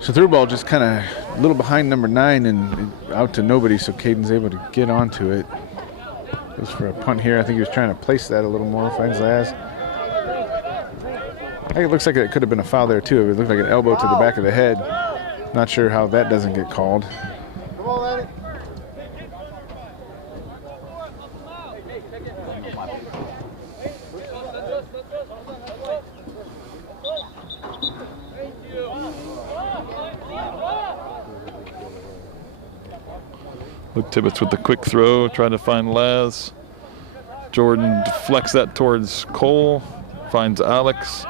So through ball just kind of a little behind number 9 and out to nobody, so Caden's able to get onto it. Goes for a punt here. I think he was trying to place that a little more. Finds Laz. I think it looks like it could have been a foul there too. It looked like an elbow to the back of the head. Not sure how that doesn't get called. Come on, Lenny. Luke Tibbetts with the quick throw, trying to find Laz. Jordan deflects that towards Cole, finds Alex.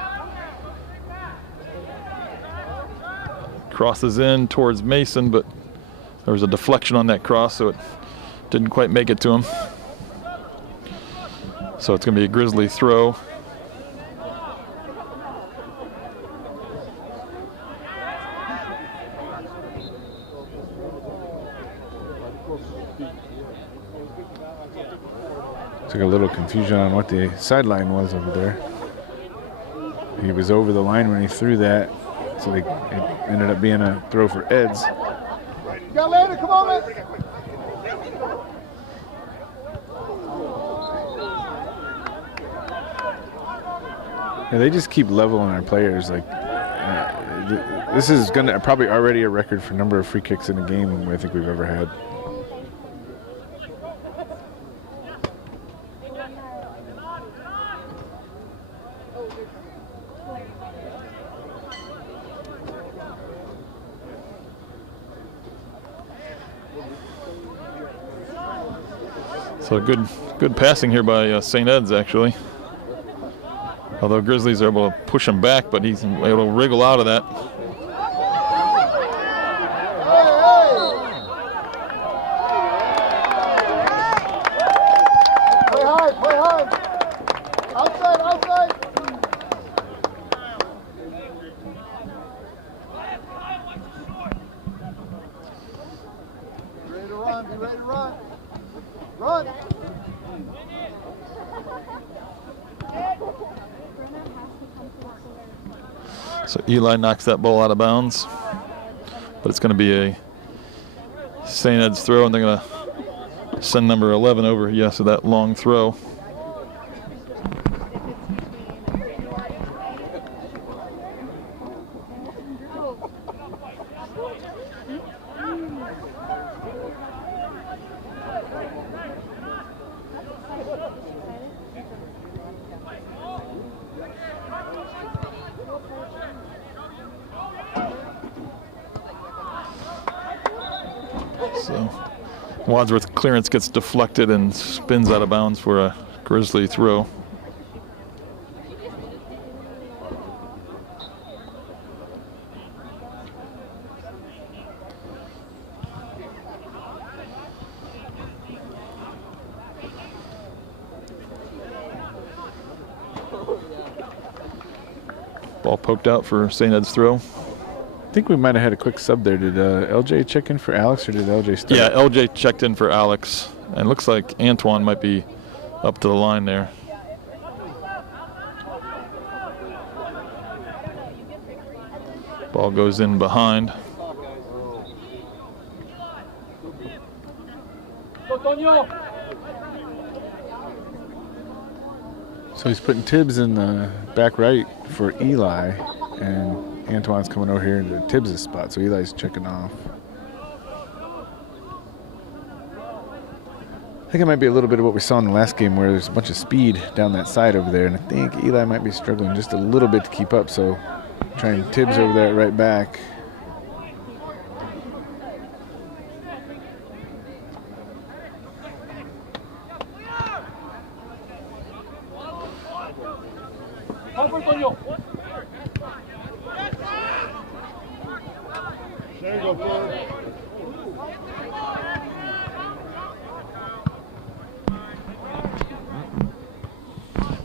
Crosses in towards Mason, but there was a deflection on that cross, so it didn't quite make it to him. So it's going to be a Grizzly throw. Took a little confusion on what the sideline was over there. He was over the line when he threw that, so it ended up being a throw for Eds. You got Landon, come on, man. Yeah, they just keep leveling their players. Like this is gonna probably already a record for number of free kicks in a game I think we've ever had. So good passing here by St. Ed's, actually. Although Grizzlies are able to push him back, but he's able to wriggle out of that. Play hard, play hard. Outside, outside. run. Run. So Eli knocks that ball out of bounds, but it's going to be a St. Ed's throw, and they're going to send number 11 over. Yeah, so that long throw. So Wadsworth clearance gets deflected and spins out of bounds for a Grizzly throw. Ball poked out for St. Ed's throw. I think we might have had a quick sub there. Did LJ check in for Alex, or did LJ start? Yeah, LJ checked in for Alex, and looks like Antoine might be up to the line there. Ball goes in behind. So he's putting Tibbs in the back right for Eli, and Antoine's coming over here into Tibbs' spot, so Eli's checking off. I think it might be a little bit of what we saw in the last game, where there's a bunch of speed down that side over there, and I think Eli might be struggling just a little bit to keep up, so trying Tibbs over there at right back.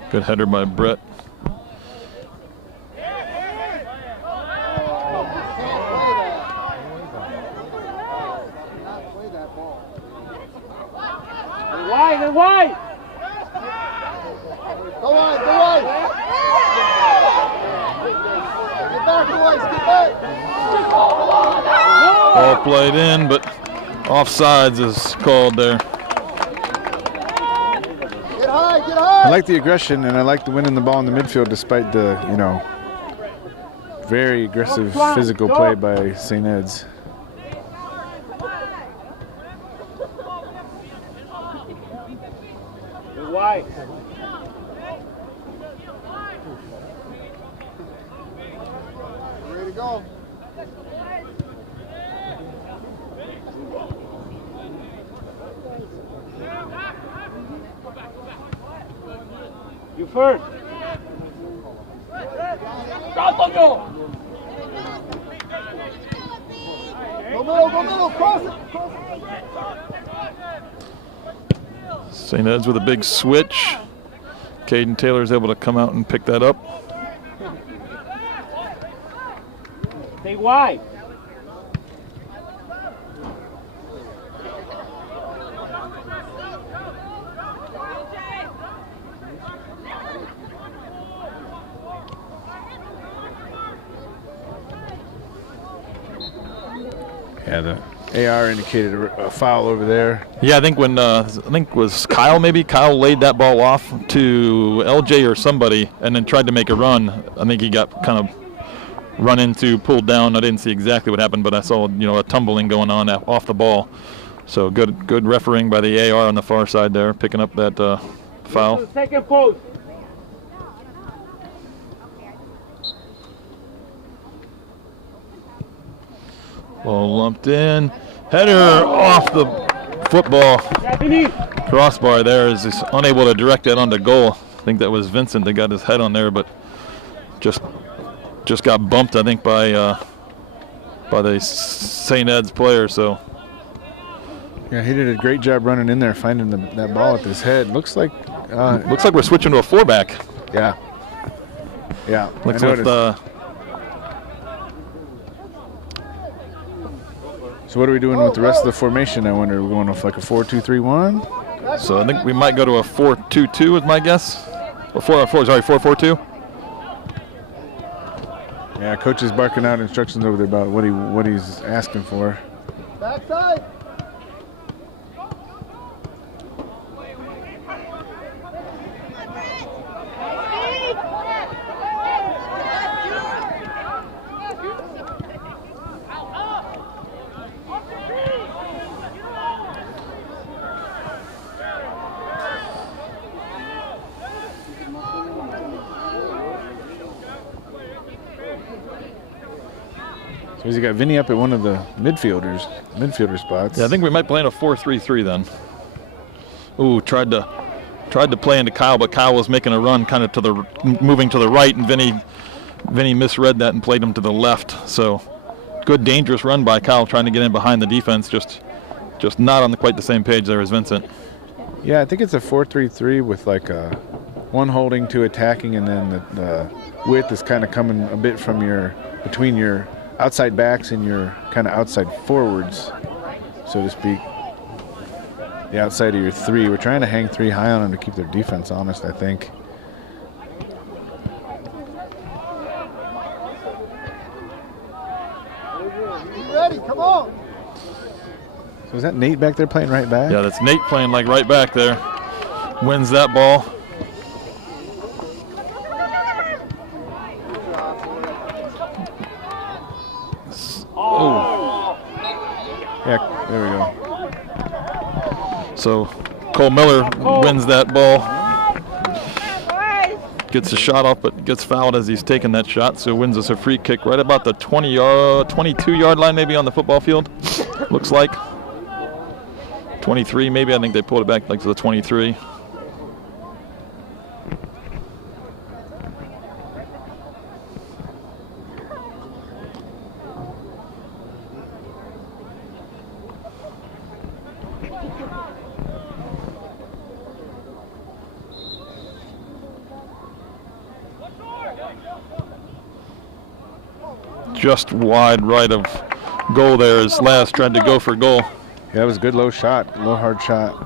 Good header by Brett. Wide and wide. Go wide, go wide. Get back, boys, get back. Ball played in, but offsides is called there. Get high, get high. I like the aggression, and I like the winning the ball in the midfield despite the, very aggressive physical play by St. Ed's. Get wide. Ready to go. You first. Go middle, cross it. St. Ed's with a big switch. Caden Taylor is able to come out and pick that up. Stay wide. Yeah, the AR indicated a foul over there. Yeah, I think when was Kyle, maybe Kyle laid that ball off to LJ or somebody, and then tried to make a run. I think he got kind of run into, pulled down. I didn't see exactly what happened, but I saw a tumbling going on off the ball. So good refereeing by the AR on the far side there, picking up that foul. Second post. Ball lumped in. Header off the football. Crossbar there is he's unable to direct it onto goal. I think that was Vincent that got his head on there, but just got bumped, I think, by the St. Ed's player. So yeah, he did a great job running in there, finding that ball at his head. Looks like we're switching to a 4-back. Yeah. Looks with So what are we doing with the rest of the formation? I wonder. We're going with like a 4-2-3-1. So I think we might go to a 4-2-2 is my guess. Or 4-4-2. Yeah, coach is barking out instructions over there about what he's asking for. Backside. So he's got Vinny up at one of the midfielder spots. Yeah, I think we might play in a 4-3-3 then. Ooh, tried to play into Kyle, but Kyle was making a run kind of moving to the right, and Vinny misread that and played him to the left. So good dangerous run by Kyle trying to get in behind the defense, just not on quite the same page there as Vincent. Yeah, I think it's a 4-3-3 with like one holding, two attacking, and then the width is kind of coming a bit from between your outside backs and your kind of outside forwards, so to speak. The outside of your three. We're trying to hang three high on them to keep their defense honest, I think. Ready, come on. So is that Nate back there playing right back? Yeah, that's Nate playing like right back there. Wins that ball. Oh. Yeah, there we go. So Cole Miller wins that ball. Gets a shot off, but gets fouled as he's taking that shot, so wins us a free kick right about the 22-yard line maybe on the football field, looks like. 23 maybe, I think they pulled it back like to the 23. Just wide right of goal there as Laz tried to go for goal. Yeah, that was a good low shot, low hard shot.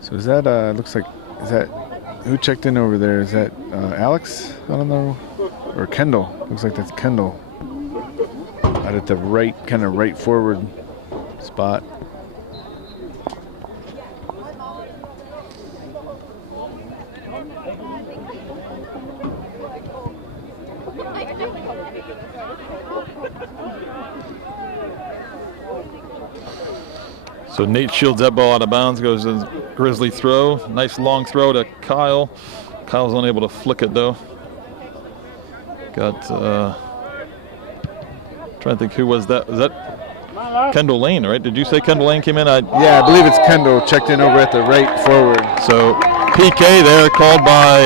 So is that looks like, is that who checked in over there? Is that Alex? I don't know, or Kendall? Looks like that's Kendall. Out at the right, kind of right forward spot. So Nate shields that ball out of bounds, goes a Grizzly throw. Nice long throw to Kyle. Kyle's unable to flick it though. Got, trying to think who was that? Was that Kendall Lane, right? Did you say Kendall Lane came in? Yeah, I believe it's Kendall checked in over at the right forward. So PK there called by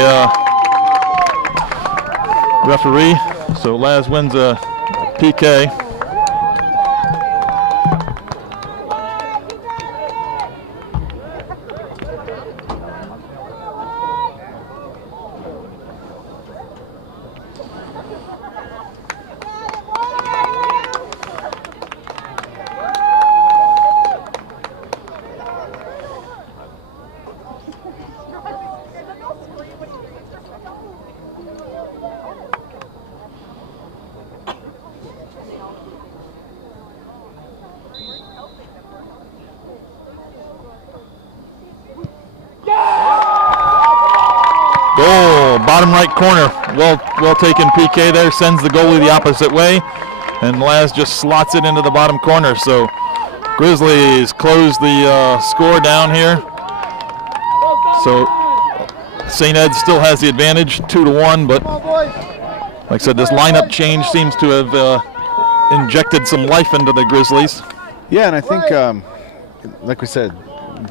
referee. So Laz wins a PK. Goal, bottom right corner. Well taken PK there, sends the goalie the opposite way, and Laz just slots it into the bottom corner. So Grizzlies close the score down here. So St. Ed's still has the advantage, 2-1, but like I said, this lineup change seems to have injected some life into the Grizzlies. Yeah, and I think, like we said,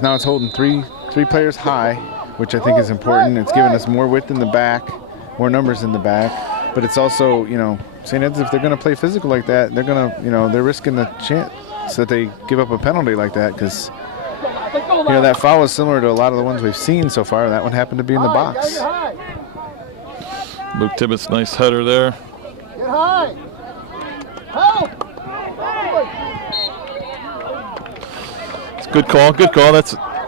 now it's holding three players high, which I think is important. It's giving us more width in the back, more numbers in the back, but it's also, you know, St. Ed's, if they're going to play physical like that, they're going to, you know, they're risking the chance that they give up a penalty like that, because go, You know, that foul was similar to a lot of the ones we've seen so far. That one happened to be in the box. Get high. Luke Tibbetts, nice header there. Get high. Help. It's good call, good call.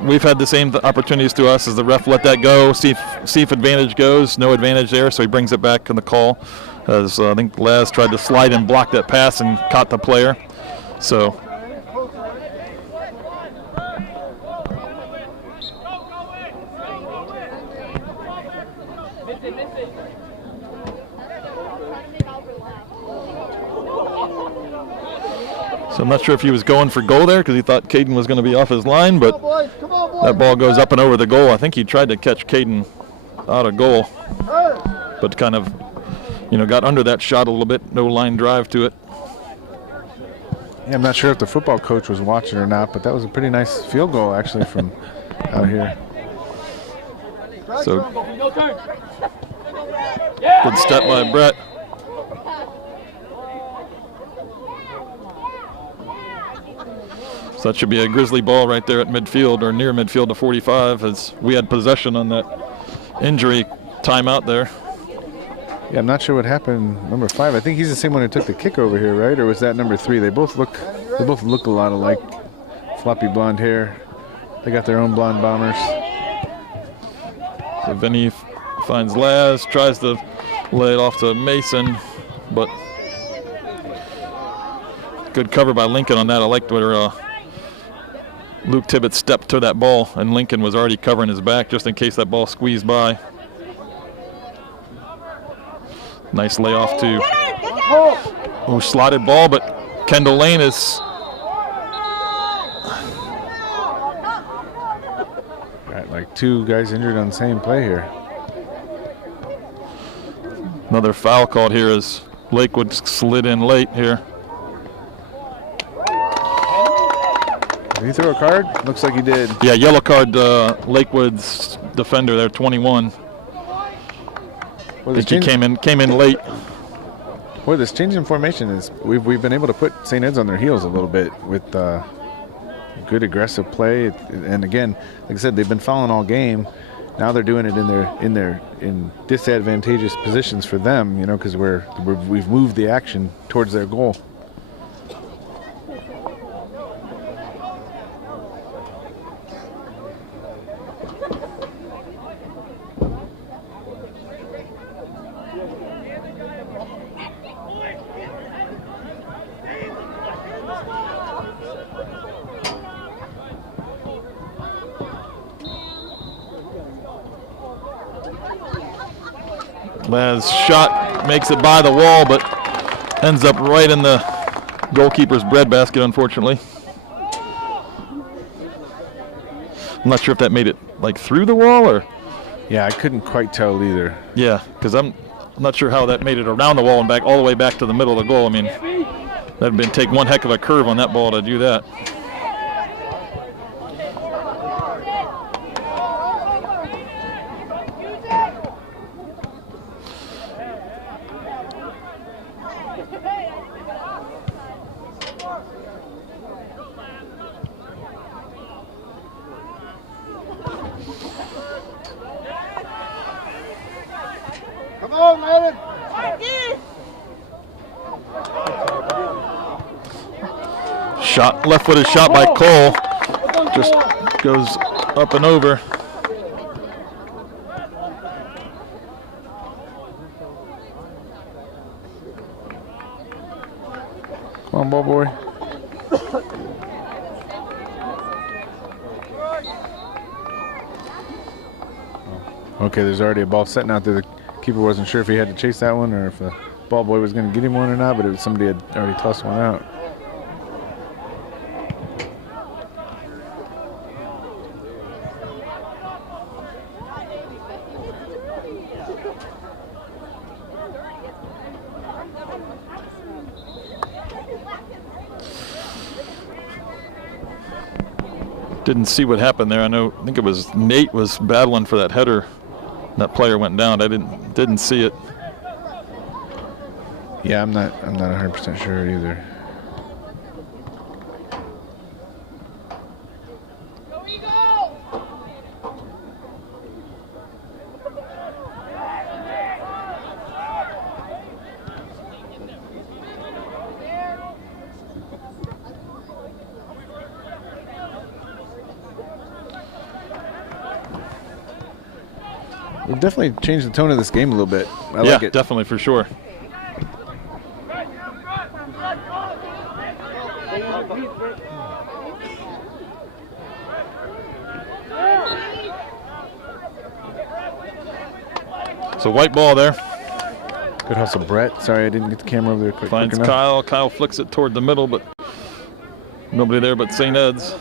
We've had the same opportunities to us as the ref let that go, see if advantage goes. No advantage there, so he brings it back in the call. As I think Laz tried to slide and block that pass and caught the player. So. So I'm not sure if he was going for goal there because he thought Caden was going to be off his line, but that ball goes up and over the goal. I think he tried to catch Caden out of goal, but kind of, got under that shot a little bit. No line drive to it. Yeah, I'm not sure if the football coach was watching or not, but that was a pretty nice field goal actually from out here. So good step by Brett. So that should be a Grizzly ball right there at midfield or near midfield to 45 as we had possession on that injury timeout there. Yeah, I'm not sure what happened. Number 5, I think he's the same one who took the kick over here, right? Or was that number 3? They both look a lot alike. Floppy blonde hair. They got their own blonde bombers. So Vinny finds Laz, tries to lay it off to Mason, but good cover by Lincoln on that. I liked where Luke Tibbetts stepped to that ball, and Lincoln was already covering his back just in case that ball squeezed by. Nice layoff too. Oh, slotted ball, but Kendall Lane is. Got like 2 guys injured on the same play here. Another foul called here as Lakewood slid in late here. Did he throw a card? Looks like he did. Yeah, yellow card Lakewood's defender there, 21. I think he came in late. Boy, this change in formation is we've been able to put St. Ed's on their heels a little bit with good aggressive play. And again, like I said, they've been fouling all game. Now they're doing it in disadvantageous positions for them, because we've moved the action towards their goal. Laz shot makes it by the wall, but ends up right in the goalkeeper's breadbasket, unfortunately. I'm not sure if that made it like through the wall or. Yeah, I couldn't quite tell either. Yeah, because I'm not sure how that made it around the wall and back all the way back to the middle of the goal. I mean, that'd been take one heck of a curve on that ball to do that. Shot, left-footed shot by Cole, just goes up and over. Come on, ball boy. Okay, there's already a ball sitting out there. The keeper wasn't sure if he had to chase that one or if the ball boy was going to get him one or not, but somebody had already tossed one out. Didn't see what happened there. I think it was Nate was battling for that header. That player went down. I didn't see it. Yeah, I'm not 100% sure either. Go, Eagles! We've definitely changed the tone of this game a little bit. I Yeah, like it. definitely, for sure. So white ball there. Good hustle, Brett. Sorry, I didn't get the camera over there quick Finds enough. Kyle. Kyle flicks it toward the middle, but nobody there but St. Ed's.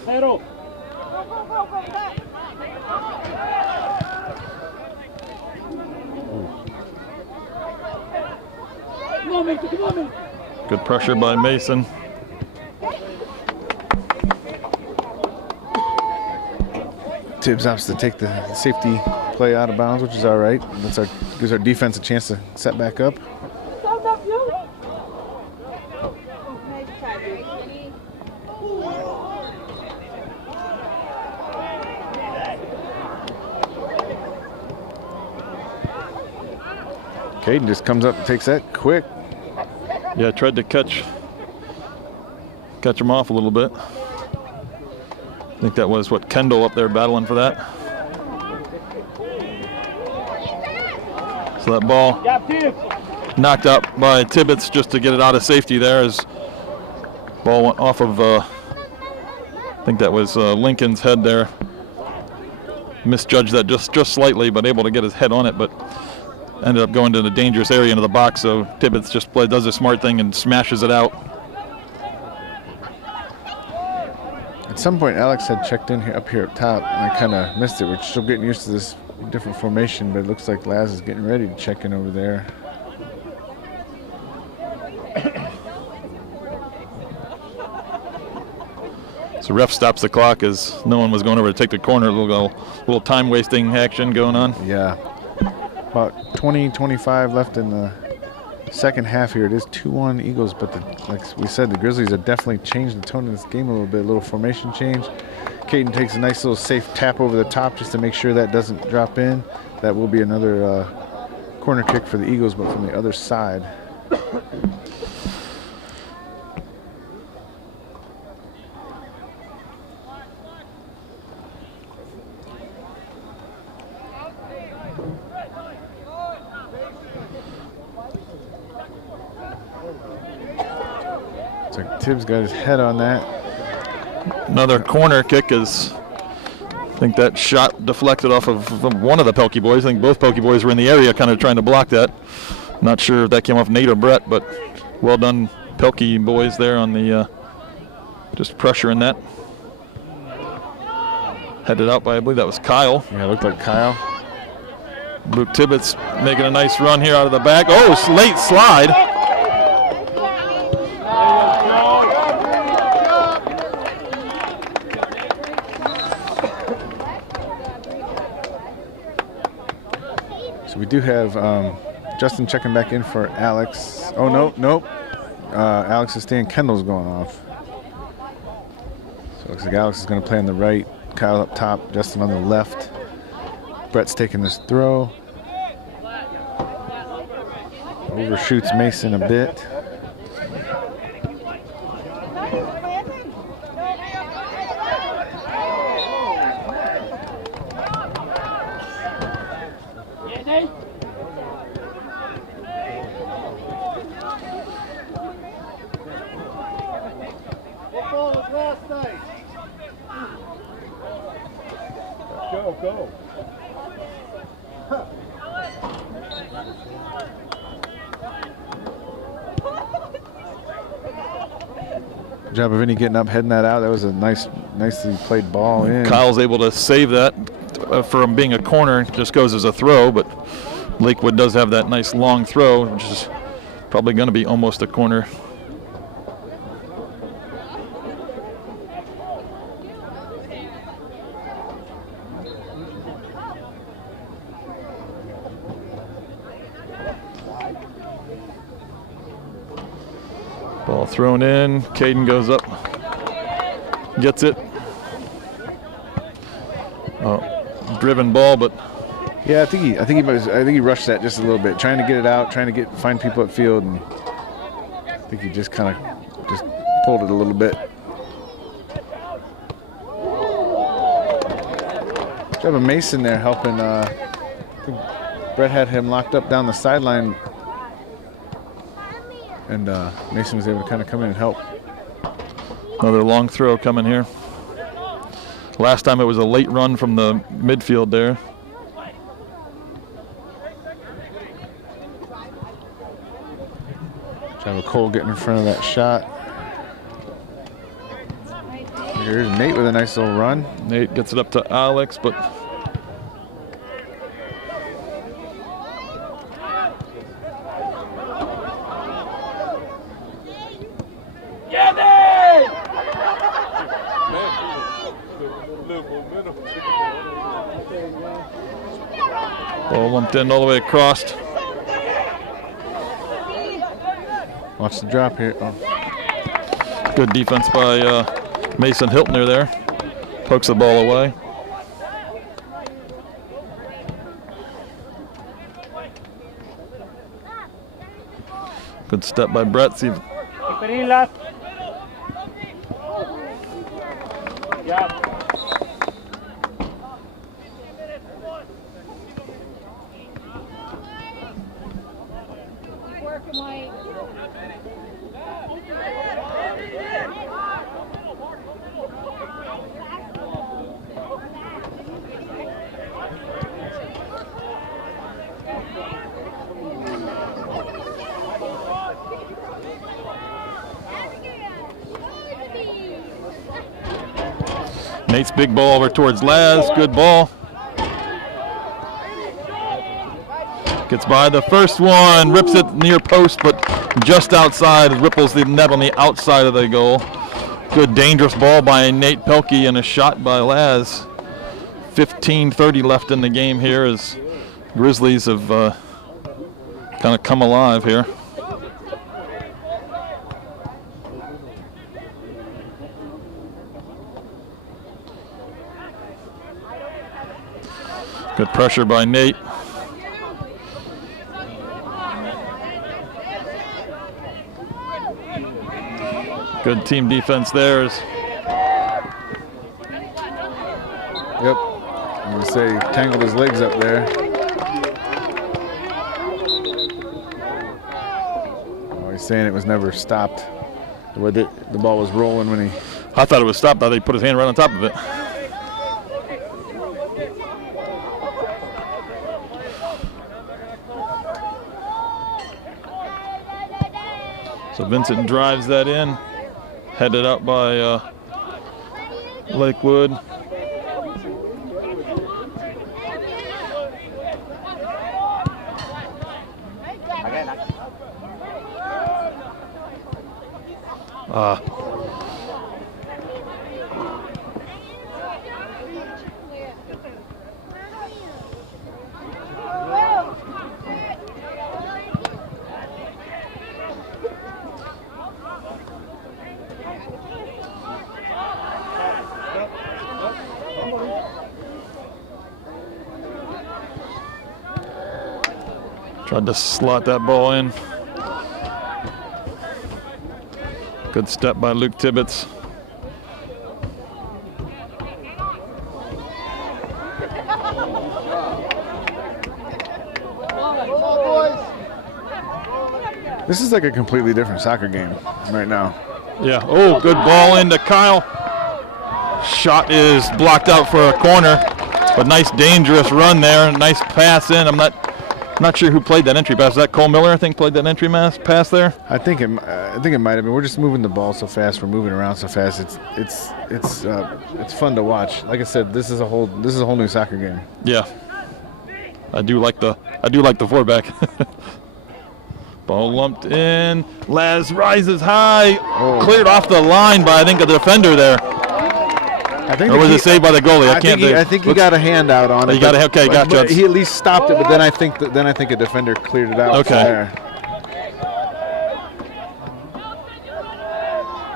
Good pressure by Mason. Tibbs opts to take the safety play out of bounds, which is all right. Gives our defense a chance to set back up. Caden just comes up and takes that quick. Yeah, tried to catch him off a little bit. I think that was what Kendall up there battling for that. So that ball knocked out by Tibbetts just to get it out of safety there as ball went off of, I think that was Lincoln's head there. Misjudged that just slightly, but able to get his head on it, but ended up going to the dangerous area into the box, so Tibbetts just does a smart thing and smashes it out. At some point, Alex had checked in here, up here up top, and I kind of missed it. We're still getting used to this different formation, but it looks like Laz is getting ready to check in over there. So ref stops the clock as no one was going over to take the corner. A little time wasting action going on. Yeah. About 20-25 left in the second half here. It is 2-1 Eagles, but like we said, the Grizzlies have definitely changed the tone of this game a little bit. A little formation change. Caden takes a nice little safe tap over the top just to make sure that doesn't drop in. That will be another corner kick for the Eagles, but from the other side. So Tibbs got his head on that. Another corner kick is, I think that shot deflected off of one of the Pelkey boys. I think both Pelkey boys were in the area kind of trying to block that. Not sure if that came off Nate or Brett, but well done Pelkey boys there on the just pressuring that. Headed out by, I believe that was Kyle. Yeah, it looked like Kyle. Luke Tibbetts making a nice run here out of the back. Oh, late slide. So we do have Justin checking back in for Alex. Oh, nope. Alex is staying. Kendall's going off. So it looks like Alex is going to play on the right. Kyle up top, Justin on the left. Brett's taking this throw. Overshoots Mason a bit. Go. Good job of Vinny getting up, heading that out. That was a nicely played ball in. Kyle's able to save that from being a corner. Just goes as a throw, but Lakewood does have that nice long throw, which is probably going to be almost a corner. Ball thrown in. Caden goes up, gets it. Driven ball, but yeah, I think he rushed that just a little bit, trying to get it out, trying to find people at field, and I think he just kind of just pulled it a little bit. Good job of Mason there helping. I think Brett had him locked up down the sideline, and Mason was able to kind of come in and help. Another long throw coming here. Last time it was a late run from the midfield there. Trevor Cole getting in front of that shot. Here's Nate with a nice little run. Nate gets it up to Alex, but ball lumped in all the way across. Watch the drop here. Oh. Good defense by Mason Hiltner there. Pokes the ball away. Good step by Brett. See if Nate's big ball over towards Laz. Good ball. Gets by the first one, rips it near post, but just outside. Ripples the net on the outside of the goal. Good dangerous ball by Nate Pelkey and a shot by Laz. 15:30 left in the game here as Grizzlies have kind of come alive here. Good pressure by Nate. Good team defense there. Yep. I'm going to say he tangled his legs up there. Oh, he's saying it was never stopped. The way the ball was rolling when he... I thought it was stopped. I thought he put his hand right on top of it. So Vincent drives that in, headed up by Lakewood. Tried to slot that ball in. Good step by Luke Tibbetts. This is like a completely different soccer game right now. Yeah. Oh, good ball into Kyle. Shot is blocked out for a corner, but nice dangerous run there. Nice pass in. I'm not sure who played that entry pass. Was that Cole Miller? I think played that entry pass there. I think it might have been. We're just moving the ball so fast. We're moving around so fast. It's fun to watch. Like I said, this is a whole new soccer game. Yeah. I do like the fullback. Ball lumped in. Laz rises high. Oh. Cleared off the line by I think a defender there. Or was it saved by the goalie? I think he got a hand out on it. Okay, gotcha. But he at least stopped it, but then I think a defender cleared it out. Okay. There.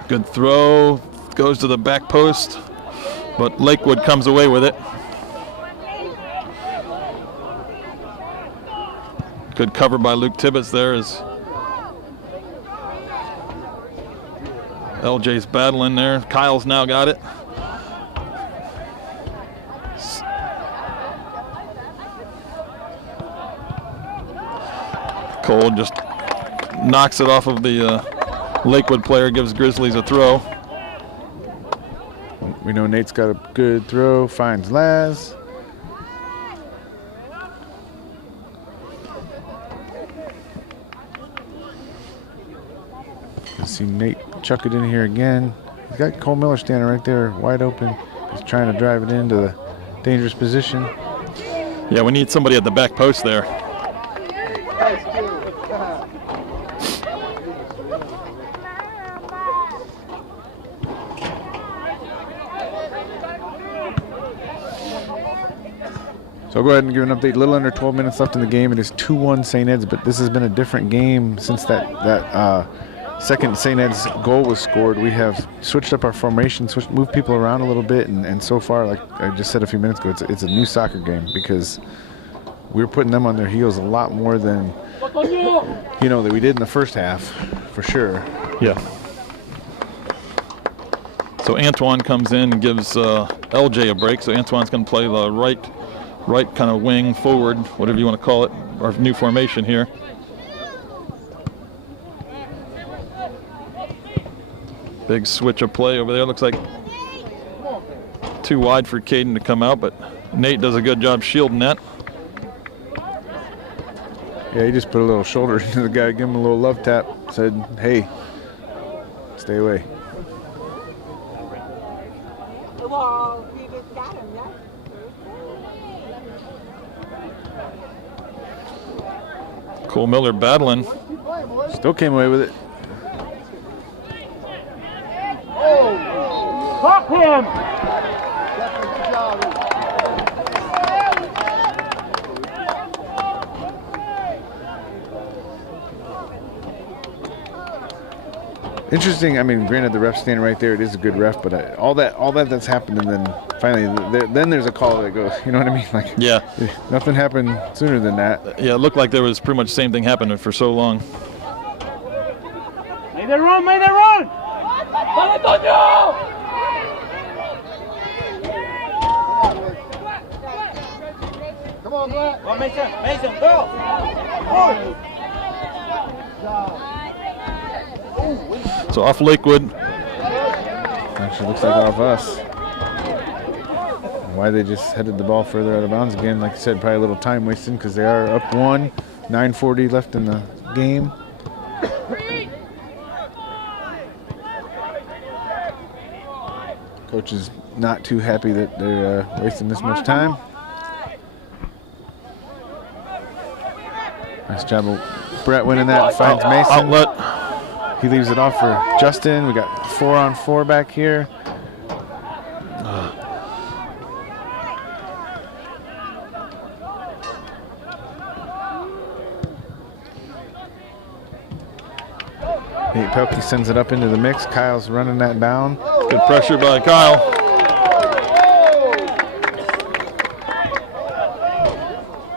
Good throw, goes to the back post, but Lakewood comes away with it. Good cover by Luke Tibbetts there as LJ's battling there. Kyle's now got it. Cole just knocks it off of the Lakewood player, gives Grizzlies a throw. We know Nate's got a good throw, finds Laz. See Nate chuck it in here again. He's got Cole Miller standing right there, wide open. He's trying to drive it into the dangerous position. Yeah, we need somebody at the back post there. So I'll go ahead and give an update. A little under 12 minutes left in the game. It is 2-1 St. Ed's, but this has been a different game since that second St. Ed's goal was scored. We have switched up our formation, moved people around a little bit, and so far, like I just said a few minutes ago, it's a new soccer game because we're putting them on their heels a lot more than, that we did in the first half, for sure. Yeah. So Antoine comes in and gives LJ a break. So Antoine's going to play the right kind of wing forward, whatever you want to call it, our new formation here. Big switch of play over there. Looks like too wide for Caden to come out, but Nate does a good job shielding that. Yeah, he just put a little shoulder into the guy, give him a little love tap, said, hey, stay away. Well, you just got him, yeah? Cole Miller battling. Still came away with it. Pop him! Interesting. I mean, granted, the ref's standing right there. It is a good ref, but all that's happened, and then finally, then there's a call that goes. You know what I mean? Like, Yeah. nothing happened sooner than that. Yeah, it looked like there was pretty much the same thing happening for so long. Make them run! Make them run! Come on, Black. Go, Mason, go! So off Lakewood. Actually, looks like off us. Why they just headed the ball further out of bounds again? Like I said, probably a little time wasting because they are up 1, 9:40 left in the game. Coach is not too happy that they're wasting this much time. Nice job of Brett winning that. Finds Mason. Outlet. He leaves it off for Justin. We got 4-on-4 back here. Nate Pelkey sends it up into the mix. Kyle's running that down. Good pressure by Kyle.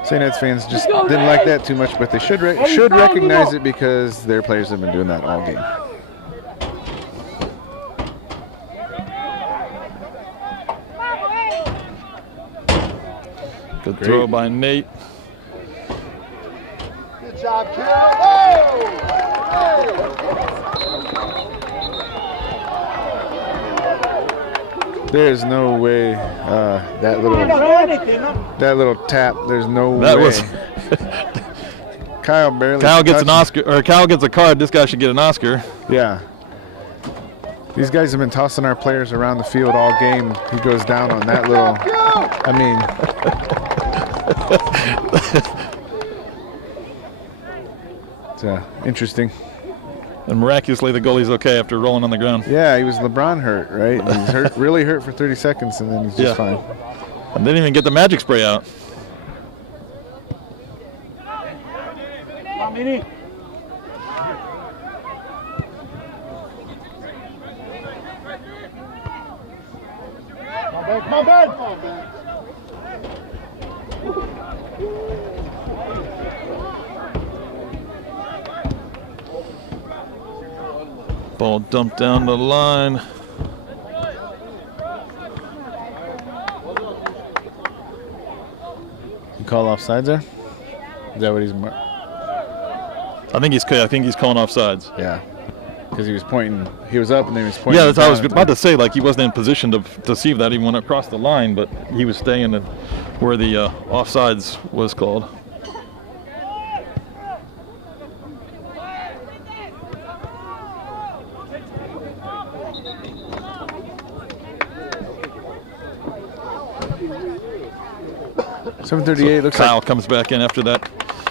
St. Ed's fans just didn't like that too much, but they should recognize it because their players have been doing that all game. Good throw by Nate. Good job, kid. Oh! There's no way that little tap. There's no That way. was Kyle barely. Kyle gets an touched Oscar, or Kyle gets a card. This guy should get an Oscar. it. Yeah. These guys have been tossing our players around the field all game. He goes down on that little. I mean. It's interesting. And miraculously, the goalie's okay after rolling on the ground. Yeah, he was LeBron hurt, right? He was hurt, really hurt for 30 seconds, and then he's just fine. And didn't even get the magic spray out. Come on, Mini. Come on, Ben. Ball dumped down the line. You call offsides there? Is that what he's marked? I think he's calling offsides. Yeah, because he was pointing. He was up and then he was pointing. Yeah, that's what I was down. about to say. Like, he wasn't in position to see if that even went across the line, but he was staying in where the offsides was called. .738 looks Kyle like. comes back in after that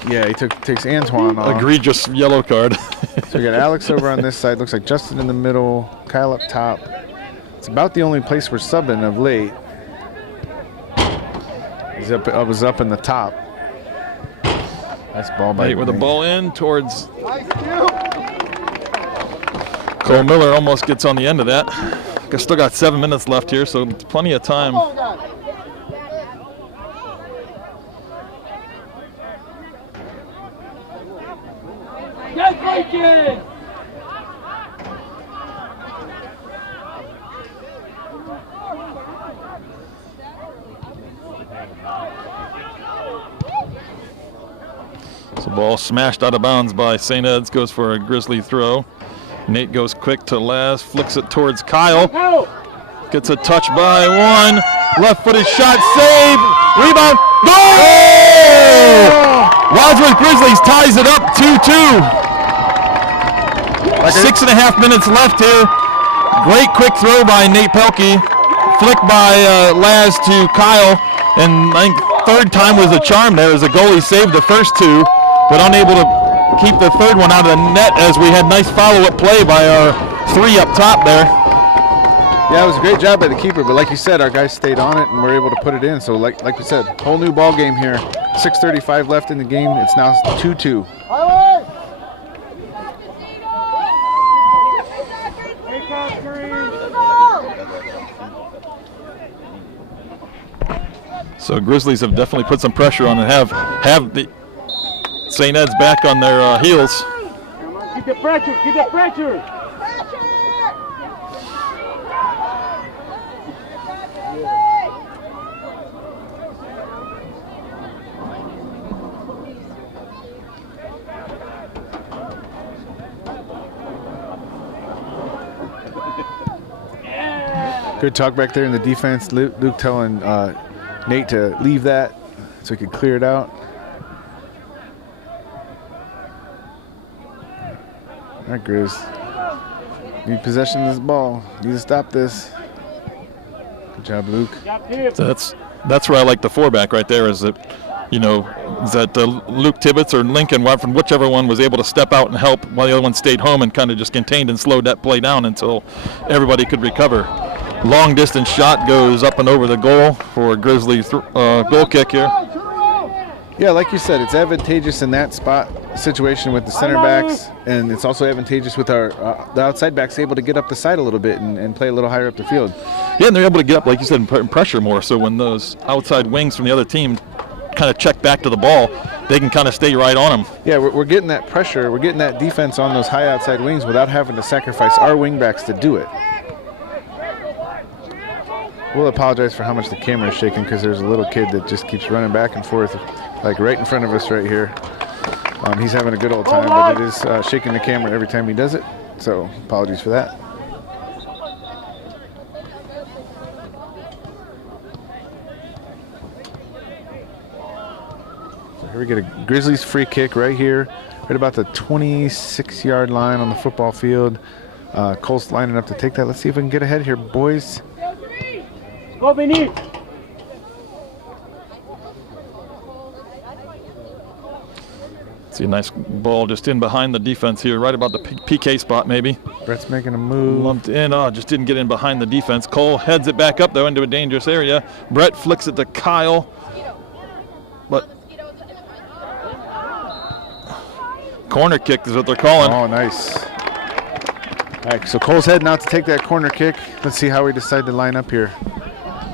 Yeah, he takes Antoine off. egregious yellow card. So we got Alex over on this side. Looks like Justin in the middle. Kyle up top. It's about the only place we're subbing of late. He's up. I was up in the top. Nice ball by Nate with the Nate. ball in towards Cole Miller. Almost gets on the end of that. Still got 7 minutes left here, so plenty of time. Get breaking! So ball smashed out of bounds by St. Ed's, goes for a Grizzly throw. Nate goes quick to Laz, flicks it towards Kyle. Gets a touch by one. Left-footed shot, save, rebound, goal! Wadsworth Grizzlies ties it up 2-2. 6.5 minutes left here. Great quick throw by Nate Pelkey. Flick by Laz to Kyle. And I think third time was a charm there as the goalie saved the first two, but unable to keep the third one out of the net as we had nice follow-up play by our three up top there. Yeah, it was a great job by the keeper, but like you said, our guys stayed on it and were able to put it in. So like we said, whole new ball game here. 6:35 left in the game. It's now 2-2. So Grizzlies have definitely put some pressure on and have the St. Ed's back on their heels. Keep the pressure, keep the pressure! Good talk back there in the defense. Luke telling Nate to leave that so he could clear it out. All right, Grizz. Need possession of this ball. Need to stop this. Good job, Luke. So that's where I like the four-back right there. Is that Luke Tibbetts or Lincoln Watford, whichever one was able to step out and help, while the other one stayed home and kind of just contained and slowed that play down until everybody could recover. Long distance shot goes up and over the goal for a Grizzly goal kick here. Yeah, like you said, it's advantageous in that spot situation with the center backs, and it's also advantageous with our the outside backs able to get up the side a little bit and play a little higher up the field. Yeah, and they're able to get up, like you said, and put pressure more. So when those outside wings from the other team kind of check back to the ball, they can kind of stay right on them. Yeah, we're getting that pressure, we're getting that defense on those high outside wings without having to sacrifice our wing backs to do it. We'll apologize for how much the camera is shaking because there's a little kid that just keeps running back and forth, like right in front of us right here. He's having a good old time, but it is shaking the camera every time he does it, so apologies for that. So here we get a Grizzlies free kick right here, right about the 26-yard line on the football field. Cole's lining up to take that. Let's see if we can get ahead here, boys. Go beneath! See a nice ball just in behind the defense here, right about the PK spot maybe. Brett's making a move. Lumped in, just didn't get in behind the defense. Cole heads it back up though into a dangerous area. Brett flicks it to Kyle. But corner kick is what they're calling. Oh, nice. All right, so Cole's heading out to take that corner kick. Let's see how we decide to line up here.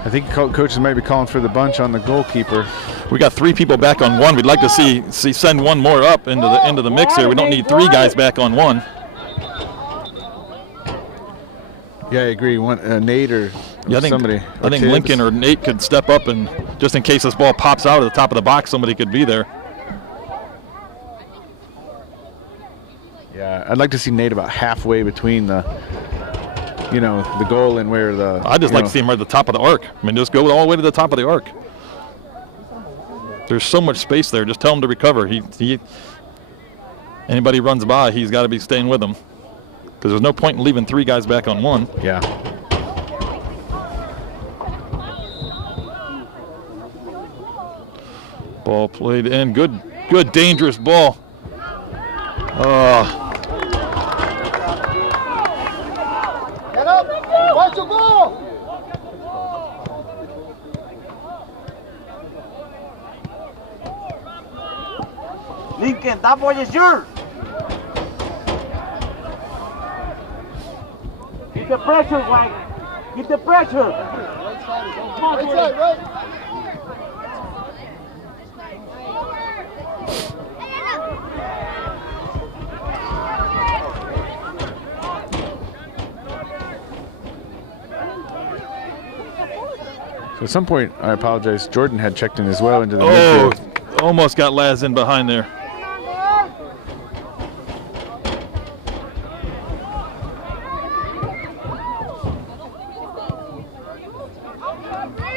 I think coaches might be calling for the bunch on the goalkeeper. We got three people back on one. We'd like to see send one more up into the mix here. We don't need three guys back on one. Yeah, I agree. Nate or somebody. I think Lincoln or Nate could step up and just in case this ball pops out at the top of the box, somebody could be there. I'd like to see Nate about halfway between the goal and where the. I'd just like to see him right at the top of the arc. I mean, just go all the way to the top of the arc. There's so much space there. Just tell him to recover. Anybody runs by, he's got to be staying with them. Because there's no point in leaving 3 guys back on 1. Yeah. Ball played in. Good dangerous ball. Get up! Watch your goal! Lincoln, that ball is yours. Keep the pressure, White. Keep the pressure. Right side, right. So at some point, I apologize, Jordan had checked in as well into the midfield. Almost got Laz in behind there.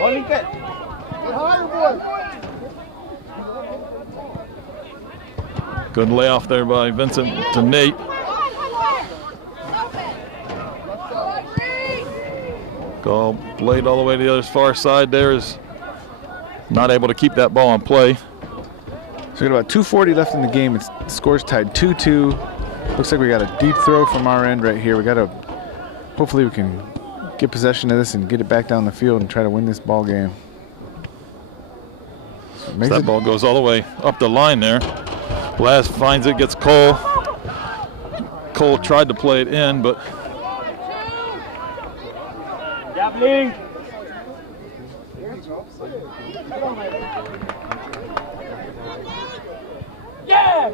Oh, Lincoln. Get higher, boy. Good layoff there by Vincent to Nate. Ball played all the way to the other far side there, is not able to keep that ball in play. So we got about 2:40 left in the game. The score's tied 2-2. Looks like we got a deep throw from our end right here. Hopefully we can get possession of this and get it back down the field and try to win this ball game. So that ball goes all the way up the line there. Laz finds it, gets Cole. Cole tried to play it in, but Link. Yeah.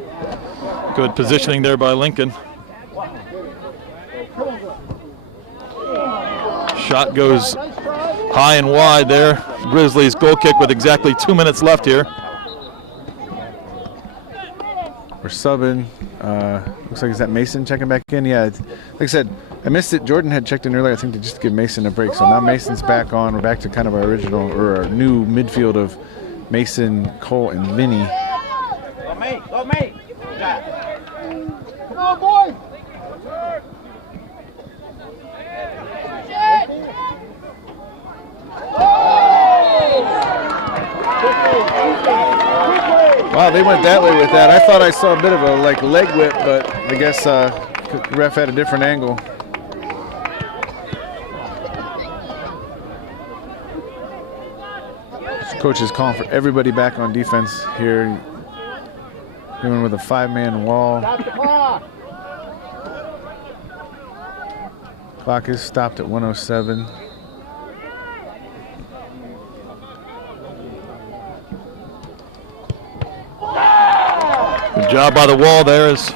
good positioning there by Lincoln. Shot goes high and wide there. Grizzlies goal kick with exactly 2 minutes left here. We're subbing. Looks like, is that Mason checking back in? Yeah, like I said, I missed it. Jordan had checked in earlier, I think, to just give Mason a break. So now Mason's back on. We're back to kind of our original, or our new midfield of Mason, Cole, and Vinny. Go me, go me. Come on, boys. Wow, they went that way with that. I thought I saw a bit of a leg whip, but I guess the ref had a different angle. Coach is calling for everybody back on defense here. Going with a 5-man wall. Stop the clock. Clock is stopped at 1:07. Good job by the wall there, is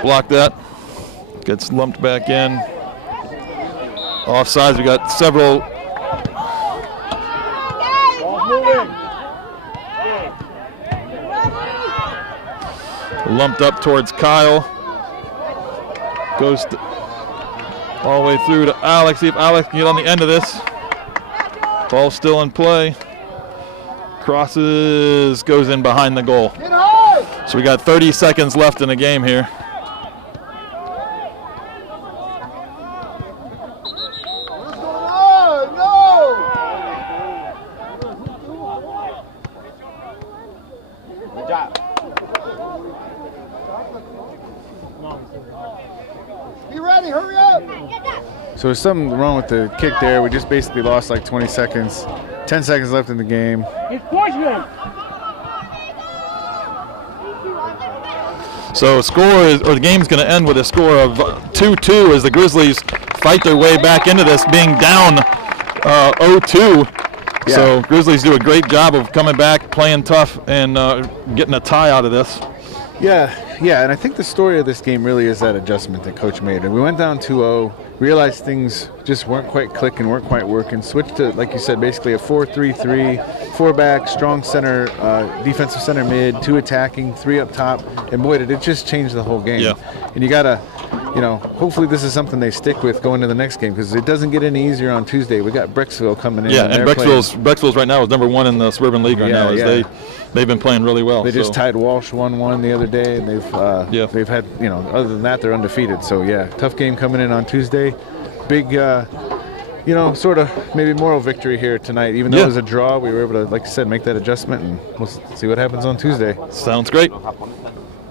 block that. Gets lumped back in. Offsides, we got several. Lumped up towards Kyle. Goes all the way through to Alex. See if Alex can get on the end of this. Ball still in play. Crosses, goes in behind the goal. So we got 30 seconds left in the game here. What's going on? No! Good job. Be ready, hurry up! So there's something wrong with the kick there. We just basically lost like 20 seconds. 10 seconds left in the game. So the game's going to end with a score of 2-2 as the Grizzlies fight their way back into this, being down 0-2. Yeah. So Grizzlies do a great job of coming back, playing tough, and getting a tie out of this. Yeah, Yeah, and I think the story of this game really is that adjustment that Coach made. And we went down 2-0, realized things just weren't quite clicking, weren't quite working, switched to, like you said, basically a 4-3-3, 4 back, strong center, defensive center mid, 2 attacking, 3 up top, and boy, did it just change the whole game. Yeah. And you got to, hopefully this is something they stick with going to the next game, because it doesn't get any easier on Tuesday. We got Brecksville coming in. Yeah, and Brecksville's right now is number 1 in the Suburban League right now. They've been playing really well. They just tied Walsh 1-1 the other day, and they've had, other than that, they're undefeated. So yeah, tough game coming in on Tuesday. Big, sort of maybe moral victory here tonight. Even though it was a draw, we were able to, like I said, make that adjustment, and we'll see what happens on Tuesday. Sounds great.